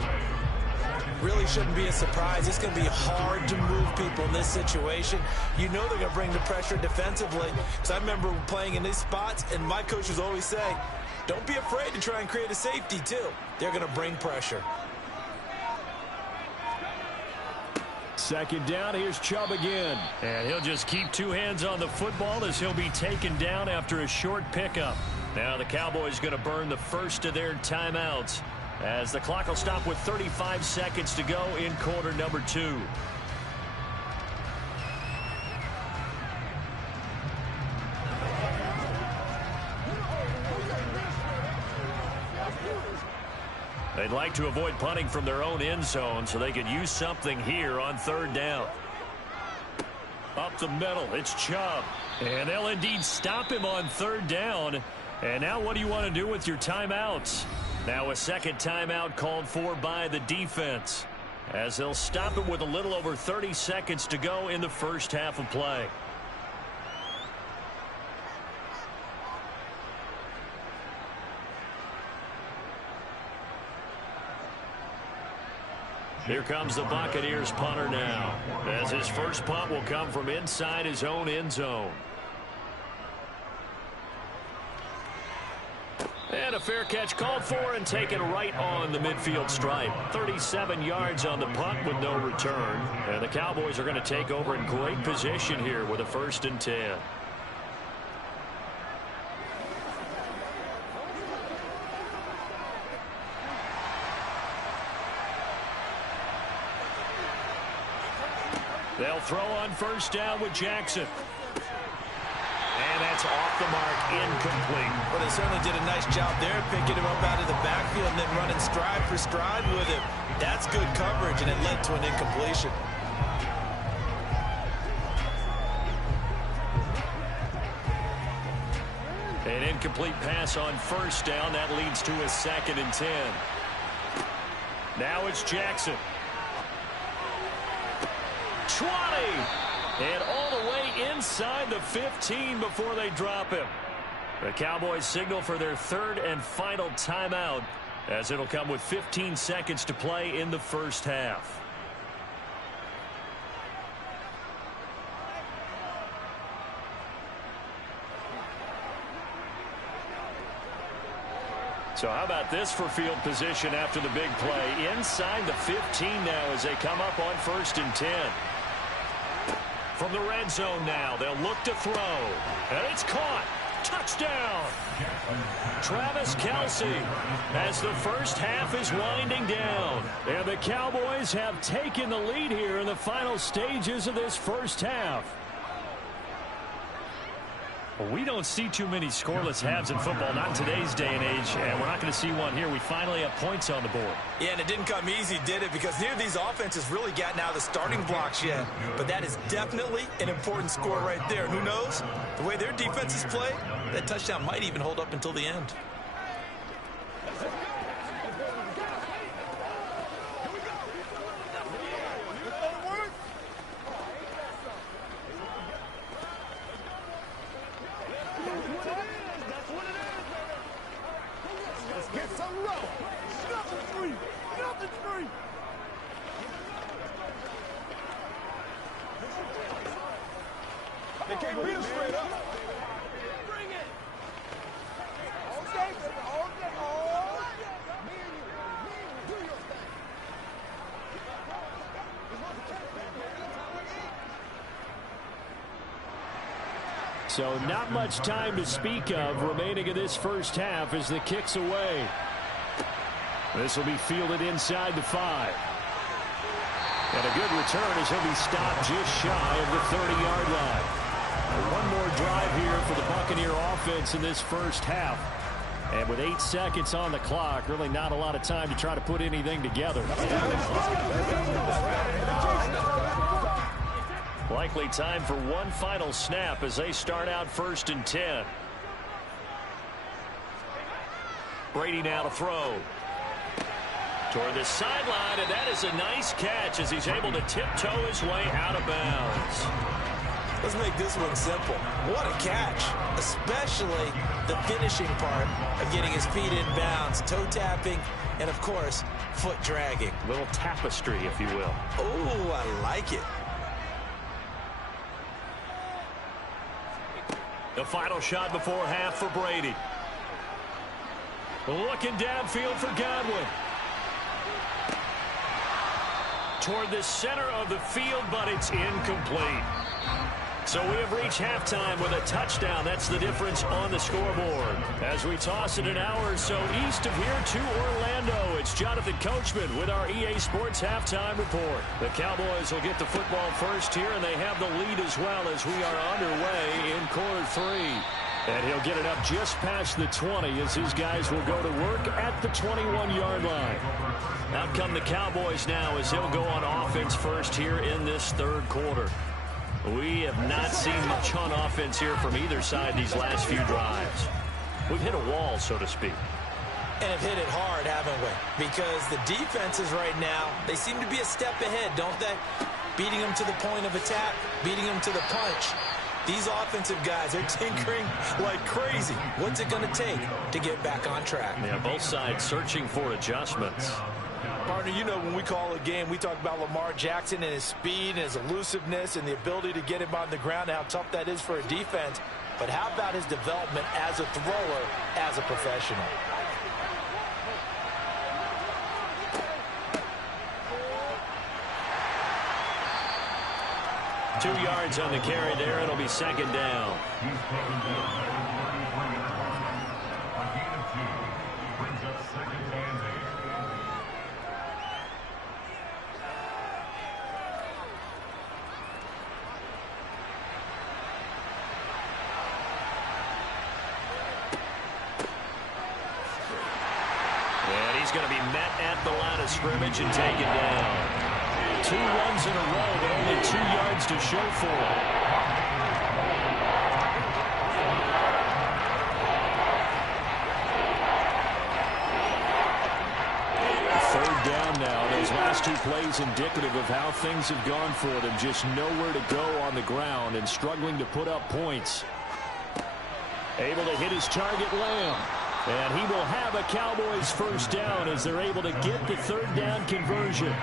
Really shouldn't be a surprise. It's going to be hard to move people in this situation. You know they're going to bring the pressure defensively. Because I remember playing in these spots, and my coaches always say, don't be afraid to try and create a safety, too. They're going to bring pressure. 2nd down, here's Chubb again. And he'll just keep 2 hands on the football as he'll be taken down after a short pickup. Now the Cowboys going to burn the first of their timeouts as the clock will stop with 35 seconds to go in quarter number 2. They'd like to avoid punting from their own end zone so they could use something here on 3rd down. A up the middle. It's Chubb. And they'll indeed stop him on 3rd down. And now what do you want to do with your timeouts? Now a second timeout called for by the defense, as they'll stop it with a little over 30 seconds to go in the first half of play. Here comes the Buccaneers punter now, as his first punt will come from inside his own end zone. And a fair catch called for and taken right on the midfield stripe. 37 yards on the punt with no return. And the Cowboys are going to take over in great position here with a 1st and 10. They'll throw on 1st down with Jackson. And that's off the mark, incomplete. Well, they certainly did a nice job there, picking him up out of the backfield and then running stride for stride with him. That's good coverage, and it led to an incompletion. An incomplete pass on 1st down. That leads to a 2nd and 10. Now it's Jackson. 20. And all the way inside the 15 before they drop him. The Cowboys signal for their 3rd and final timeout, as it'll come with 15 seconds to play in the first half. So how about this for field position after the big play? Inside the 15 now as they come up on 1st and 10. From the red zone now, they'll look to throw. And it's caught. Touchdown. Travis Kelce, as the first half is winding down. And the Cowboys have taken the lead here in the final stages of this first half. Well, we don't see too many scoreless halves in football, not in today's day and age, and we're not going to see one here. We finally have points on the board. Yeah, and it didn't come easy, did it? Because neither of these offenses really gotten out of the starting blocks yet. But that is definitely an important score right there. And who knows? The way their defenses play, that touchdown might even hold up until the end. They can't beat us straight up. Bring it. All day, all day, all day. Me and you, do your thing. So not much time to speak of remaining in this first half as the kick's away. This will be fielded inside the 5. And a good return as he'll be stopped just shy of the 30-yard line. One more drive here for the Buccaneer offense in this first half. And with 8 seconds on the clock, really not a lot of time to try to put anything together. Likely time for one final snap as they start out 1st and 10. Brady now to throw. Toward the sideline, and that is a nice catch as he's able to tiptoe his way out of bounds. Let's make this one simple. What a catch, especially the finishing part of getting his feet in bounds, toe tapping, and of course, foot dragging. Little tapestry, if you will. Oh, I like it. The final shot before half for Brady. Looking downfield for Godwin. Toward the center of the field, but it's incomplete. So we have reached halftime with a touchdown. That's the difference on the scoreboard. As we toss it an hour or so east of here to Orlando, it's Jonathan Coachman with our EA Sports Halftime Report. The Cowboys will get the football first here, and they have the lead as well as we are underway in quarter 3. And he'll get it up just past the 20 as his guys will go to work at the 21-yard line. Out come the Cowboys now as he'll go on offense first here in this third quarter. We have not seen much on offense here from either side these last few drives. We've hit a wall, so to speak. And have hit it hard, haven't we? Because the defenses right now, they seem to be a step ahead, don't they? Beating them to the point of attack, beating them to the punch. These offensive guys are tinkering like crazy. What's it going to take to get back on track? Yeah, both sides searching for adjustments. Partner, you know when we call a game, we talk about Lamar Jackson and his speed and his elusiveness and the ability to get him on the ground and how tough that is for a defense. But how about his development as a thrower, as a professional? Two yards on the carry there. It'll be second down. And he's going to be met at the line of scrimmage and taken down. 2 runs in a row, but only 2 yards to show for it. Third down now. Those last 2 plays indicative of how things have gone for them. Just nowhere to go on the ground and struggling to put up points. Able to hit his target, Lamb. And he will have a Cowboys first down as they're able to get the third down conversion.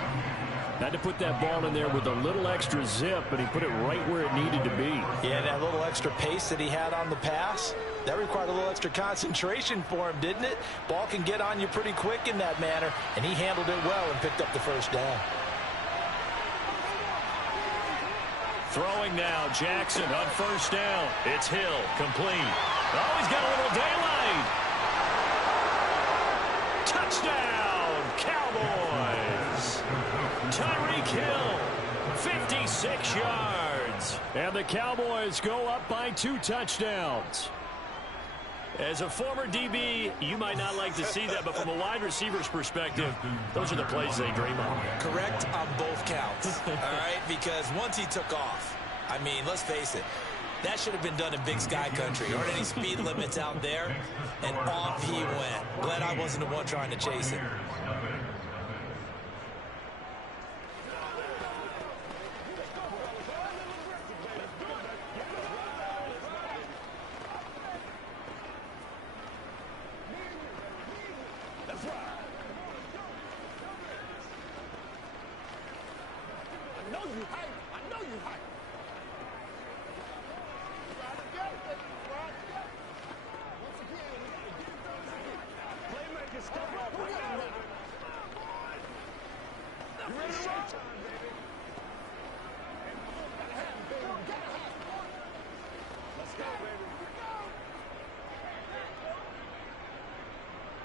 Had to put that ball in there with a little extra zip, but he put it right where it needed to be. Yeah, that little extra pace that he had on the pass, that required a little extra concentration for him, didn't it? Ball can get on you pretty quick in that manner, and he handled it well and picked up the first down. Throwing now, Jackson on first down. It's Hill, complete. Oh, he's got a little daylight. Touchdown, Cowboys. Tyreek Hill, 56 yards. And the Cowboys go up by 2 touchdowns. As a former DB, you might not like to see that, but from a wide receiver's perspective, those are the plays they dream of. Correct on both counts, all right? Because once he took off, I mean, let's face it, that should have been done in Big Sky Country. There aren't any speed limits out there, and off he went. Glad I wasn't the one trying to chase it.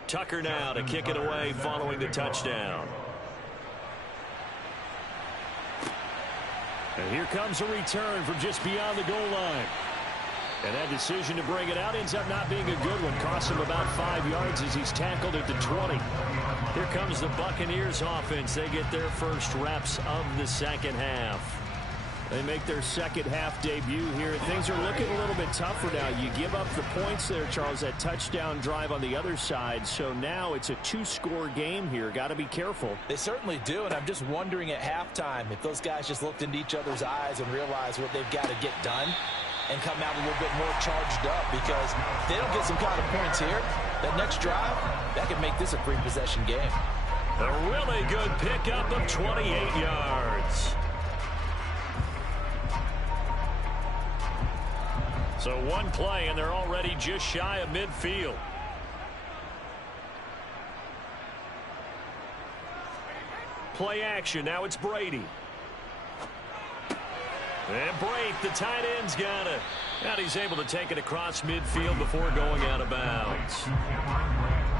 Tucker now to kick it away following the touchdown. And here comes a return from just beyond the goal line. And that decision to bring it out ends up not being a good one. Costs him about 5 yards as he's tackled at the 20. Here comes the Buccaneers offense. They get their first reps of the second half. They make their second half debut here. Things are looking a little bit tougher now. You give up the points there, Charles, that touchdown drive on the other side. So now it's a 2-score game here. Got to be careful. They certainly do, and I'm just wondering at halftime if those guys just looked into each other's eyes and realized what they've got to get done and come out a little bit more charged up, because if they don't get some kind of points here, that next drive, that could make this a 3-possession game. A really good pickup of 28 yards. So one play, and they're already just shy of midfield. Play action. Now it's Brady. And Brate, the tight end's got it. And he's able to take it across midfield before going out of bounds.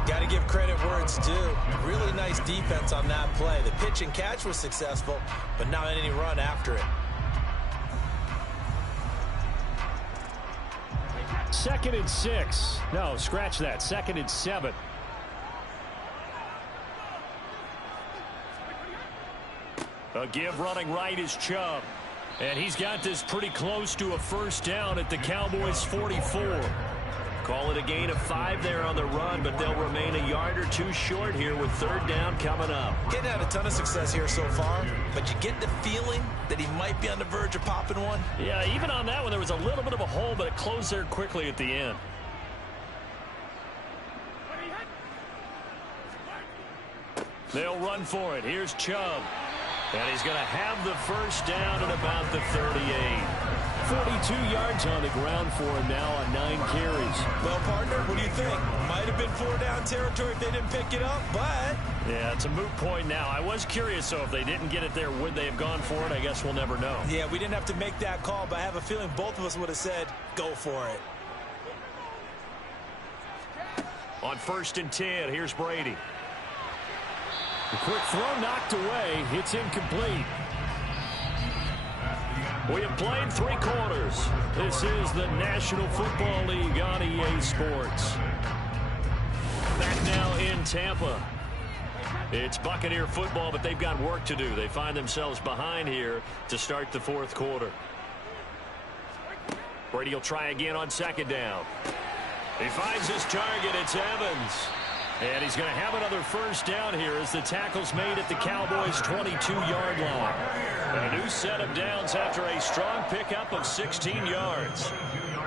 Got to give credit where it's due. Really nice defense on that play. The pitch and catch was successful, but not any run after it. 2nd and 6. No, scratch that. 2nd and 7. A give running right is Chubb. And he's got this pretty close to a first down at the Cowboys' 44. Call it a gain of 5 there on the run, but they'll remain a yard or two short here with third down coming up. Getting had a ton of success here so far, but you get the feeling that he might be on the verge of popping one. Yeah, even on that one, there was a little bit of a hole, but it closed there quickly at the end. They'll run for it. Here's Chubb. And he's going to have the first down at about the 38. 42 yards on the ground for him now on 9 carries. Well, partner, what do you think? Might have been 4-down territory if they didn't pick it up, but... Yeah, it's a moot point now. I was curious, so if they didn't get it there, would they have gone for it? I guess we'll never know. Yeah, we didn't have to make that call, but I have a feeling both of us would have said, go for it. On 1st and 10, here's Brady. The quick throw knocked away. It's incomplete. We have played 3 quarters. This is the National Football League on EA Sports. Back now in Tampa. It's Buccaneer football, but they've got work to do. They find themselves behind here to start the 4th quarter. Brady will try again on 2nd down. He finds his target. It's Evans. And he's going to have another first down here as the tackle's made at the Cowboys' 22-yard line. A new set of downs after a strong pickup of 16 yards.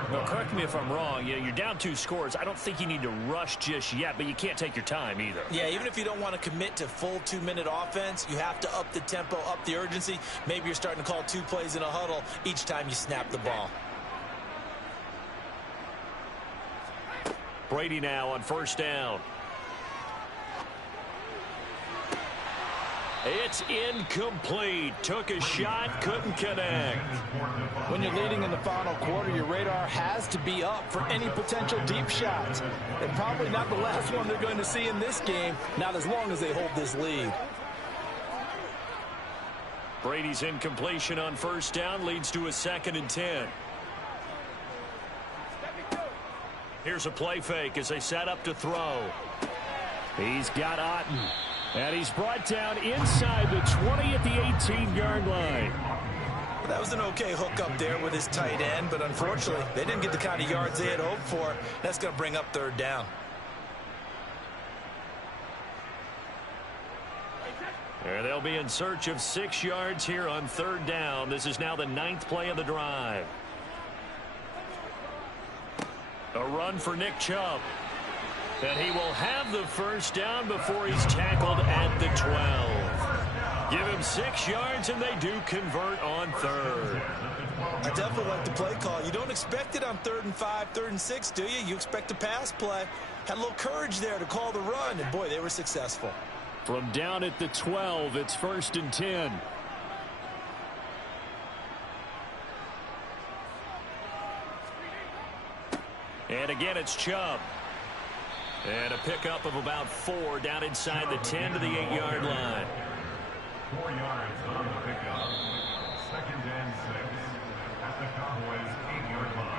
Well, correct me if I'm wrong. You're down 2 scores. I don't think you need to rush just yet, but you can't take your time either. Yeah, even if you don't want to commit to full 2-minute offense, you have to up the tempo, up the urgency. Maybe you're starting to call 2 plays in a huddle each time you snap the ball. Brady now on 1st down. It's incomplete. Took a shot, couldn't connect. When you're leading in the final quarter, your radar has to be up for any potential deep shots. And probably not the last one they're going to see in this game, not as long as they hold this lead. Brady's incompletion on 1st down leads to a 2nd and 10. Here's a play fake as they set up to throw. He's got Otten. And he's brought down inside the 20 at the 18-yard line. Well, that was an okay hook up there with his tight end, but unfortunately, they didn't get the kind of yards they had hoped for. That's going to bring up 3rd down. And they'll be in search of 6 yards here on 3rd down. This is now the 9th play of the drive. A run for Nick Chubb. And he will have the first down before he's tackled at the 12. Give him 6 yards, and they do convert on 3rd. I definitely like the play call. You don't expect it on 3rd and 5, 3rd and 6, do you? You expect a pass play. Had a little courage there to call the run, and boy, they were successful. From down at the 12, it's 1st and 10. And again, it's Chubb. And a pickup of about 4 down inside the 10 to the 8-yard line. 4 yards on the pickup. 2nd and 6 at the Cowboys' 8-yard line.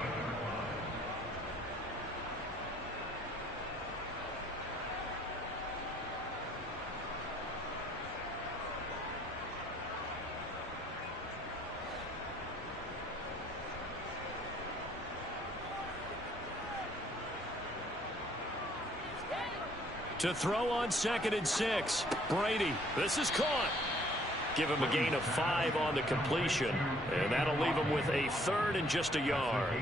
To throw on 2nd and 6. Brady. This is caught. Give him a gain of 5 on the completion. And that'll leave him with a 3rd and just a yard.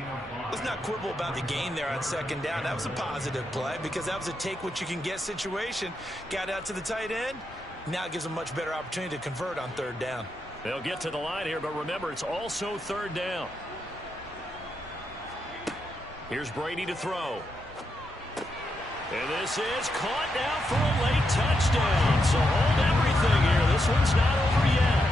Let's not quibble about the gain there on 2nd down. That was a positive play because that was a take-what-you-can-get situation. Got out to the tight end. Now it gives them much better opportunity to convert on 3rd down. They'll get to the line here, but remember, it's also 3rd down. Here's Brady to throw. And this is caught now for a late touchdown. So hold everything here. This one's not over yet.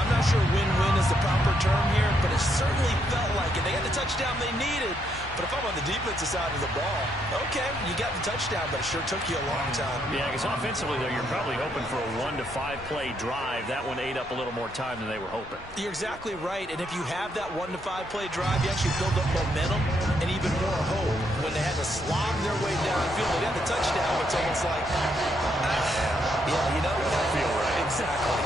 I'm not sure win-win is the proper term here, but it certainly felt like it. They got the touchdown they needed. But if I'm on the defensive side of the ball, okay, you got the touchdown, but it sure took you a long time. Yeah, because offensively, though, you're probably hoping for a 1 to 5 play drive. That one ate up a little more time than they were hoping. You're exactly right. And if you have that 1 to 5 play drive, you actually build up momentum and even more hope. When they had to slog their way downfield, they got the touchdown. It's almost like, yeah, you know, Doesn't feel right. Exactly.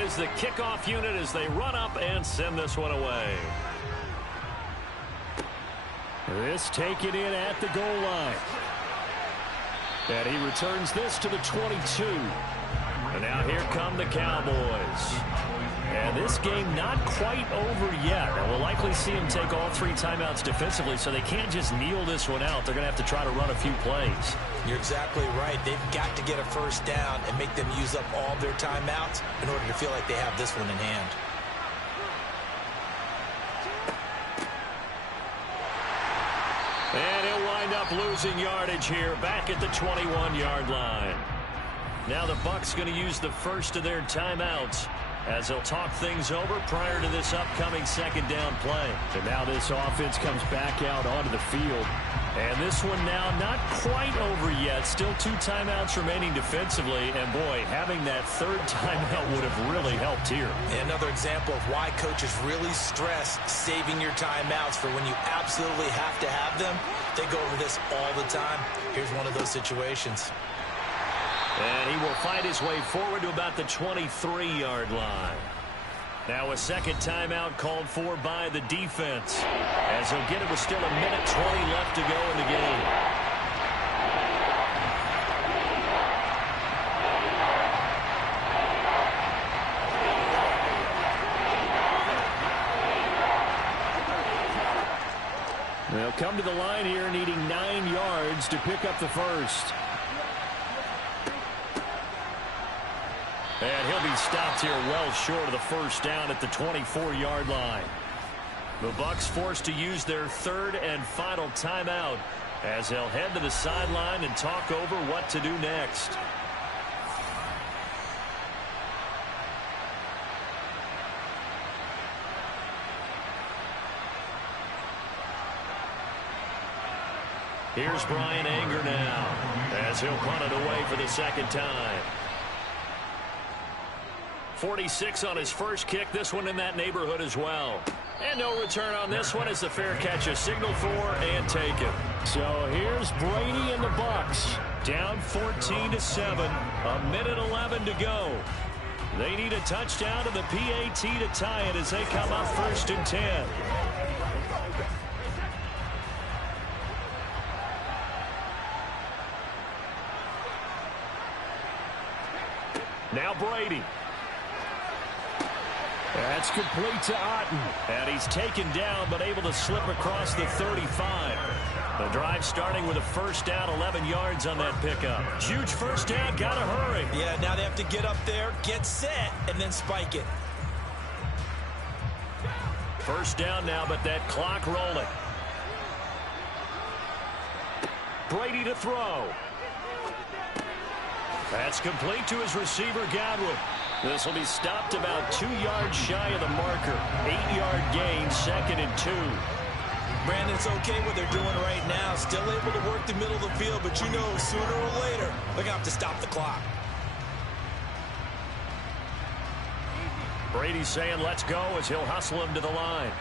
is the kickoff unit as they run up and send this one away. This taken in at the goal line. And he returns this to the 22. And now here come the Cowboys. And this game not quite over yet. And we'll likely see him take all 3 timeouts defensively, so they can't just kneel this one out. They're going to have to try to run a few plays. You're exactly right. They've got to get a first down and make them use up all their timeouts in order to feel like they have this one in hand. And he'll wind up losing yardage here back at the 21-yard line. Now the Bucs going to use the first of their timeouts as they'll talk things over prior to this upcoming second down play. And now this offense comes back out onto the field. And this one now not quite over yet. Still 2 timeouts remaining defensively. And, boy, having that 3rd timeout would have really helped here. Another example of why coaches really stress saving your timeouts for when you absolutely have to have them. They go over this all the time. Here's one of those situations. And he will fight his way forward to about the 23-yard line. Now a second timeout called for by the defense, as he'll get it with still 1:20 left to go in the game. They'll come to the line here needing 9 yards to pick up the first. And he'll be stopped here well short of the first down at the 24-yard line. The Bucs forced to use their 3rd and final timeout as they'll head to the sideline and talk over what to do next. Here's Bryan Anger now as he'll punt it away for the second time. 46 on his first kick. This one in that neighborhood as well. And no return on this one as the fair catch is signaled for and taken. So here's Brady and the Bucs. Down 14-7. 1:11 to go. They need a touchdown and the PAT to tie it as they come up 1st and 10. Now Brady. That's complete to Otten. And he's taken down but able to slip across the 35. The drive starting with a first down, 11 yards on that pickup. Huge first down, gotta hurry. Yeah, now they have to get up there, get set, and then spike it. First down now, but that clock rolling. Brady to throw. That's complete to his receiver, Godwin. This will be stopped about 2 yards shy of the marker. 8-yard gain, 2nd and 2. Brandon, it's okay what they're doing right now. Still able to work the middle of the field, but you know sooner or later they're going to have to stop the clock. Brady's saying let's go as he'll hustle him to the line.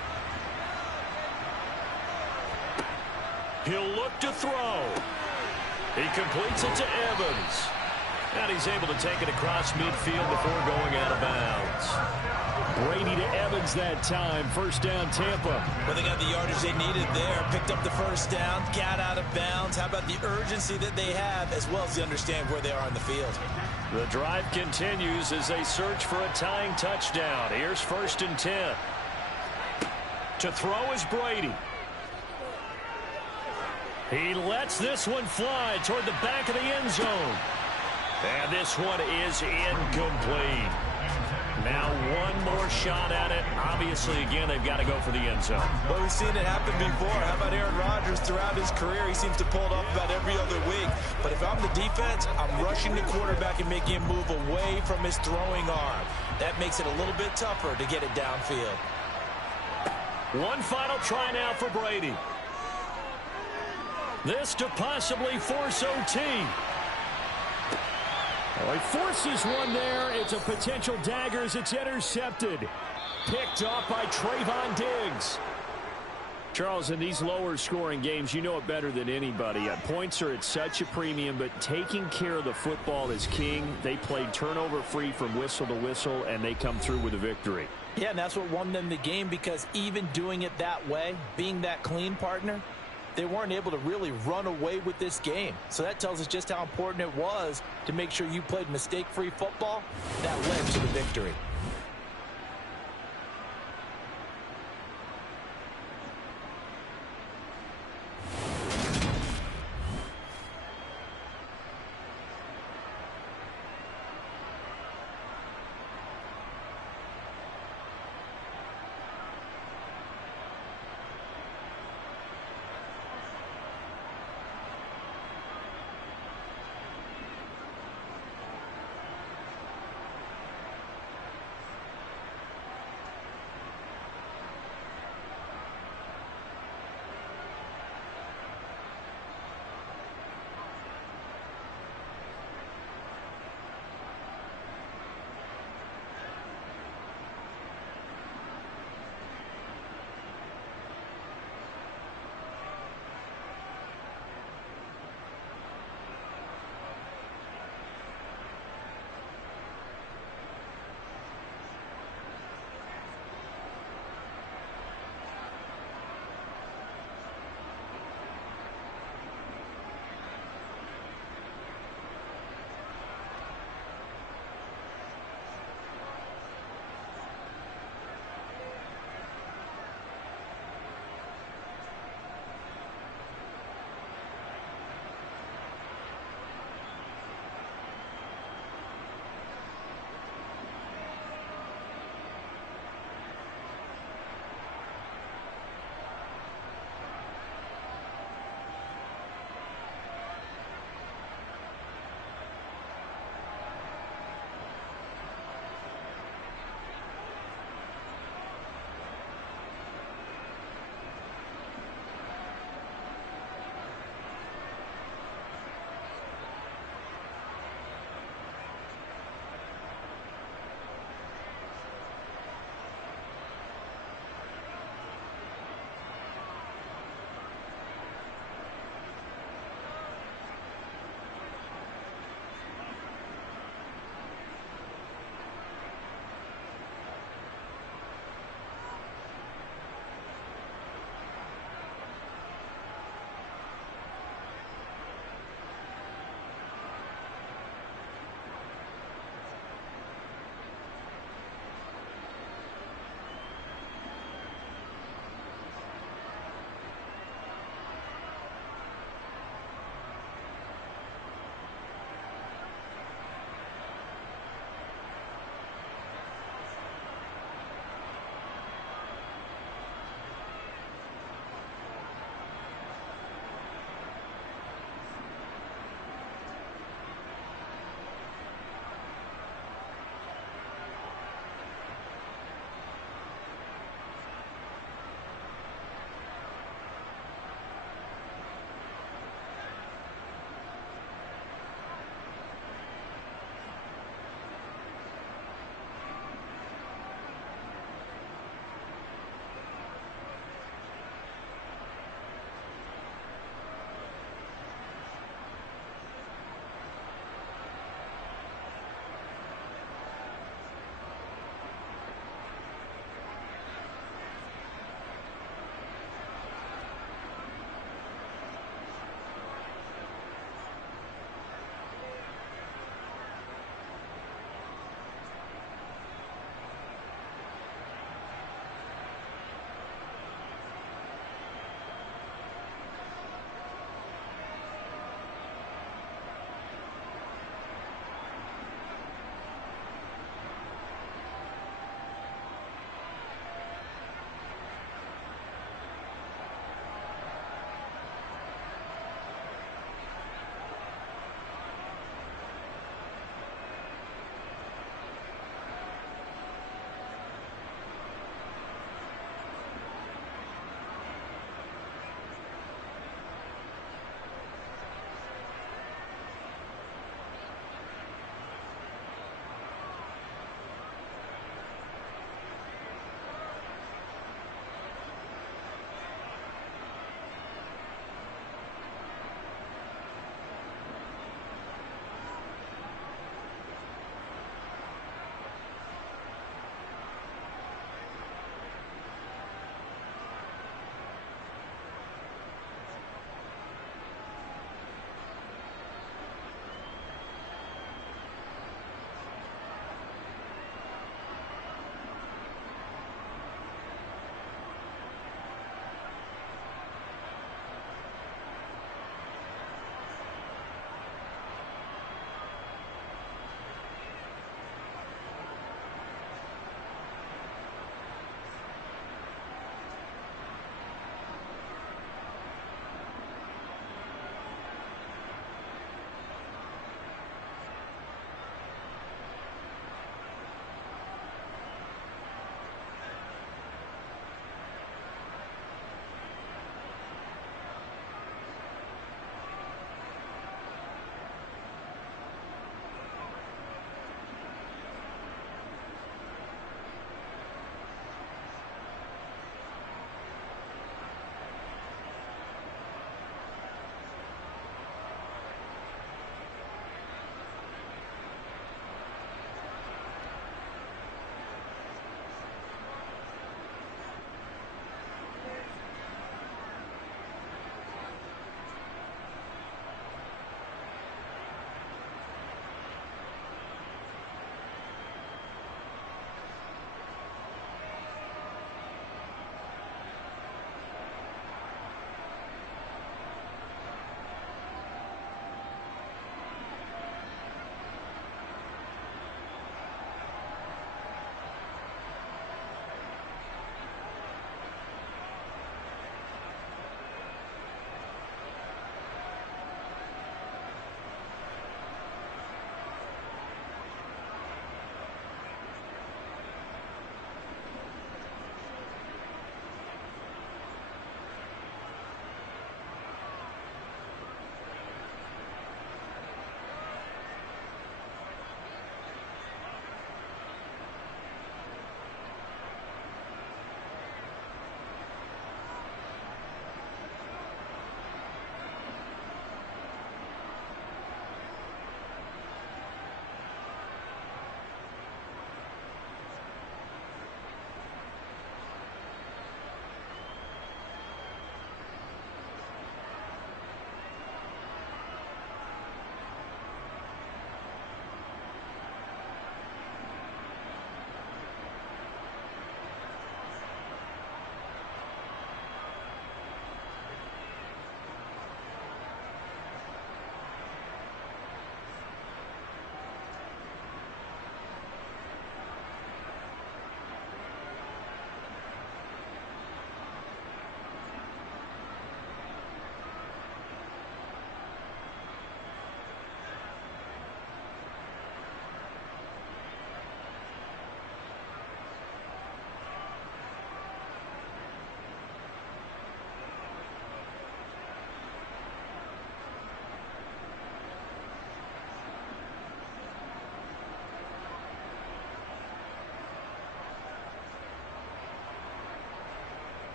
He'll look to throw. He completes it to Evans. And he's able to take it across midfield before going out of bounds. Brady to Evans that time. First down, Tampa. Well, they got the yardage they needed there. Picked up the first down, got out of bounds. How about the urgency that they have, as well as they understand where they are in the field. The drive continues as they search for a tying touchdown. Here's 1st and 10. To throw is Brady. He lets this one fly toward the back of the end zone. And this one is incomplete. Now one more shot at it. Obviously, again, they've got to go for the end zone. Well, we've seen it happen before. How about Aaron Rodgers throughout his career? He seems to pull it off about every other week. But if I'm the defense, I'm rushing the quarterback and making him move away from his throwing arm. That makes it a little bit tougher to get it downfield. One final try now for Brady. This to possibly force OT. Oh, he forces one there. It's a potential dagger as it's intercepted. Picked off by Trayvon Diggs. Charles, in these lower scoring games, you know it better than anybody. Points are at such a premium, but taking care of the football is king. They played turnover free from whistle to whistle, and they come through with a victory. Yeah, and that's what won them the game, because even doing it that way, being that clean partner, they weren't able to really run away with this game. So that tells us just how important it was to make sure you played mistake-free football. That led to the victory.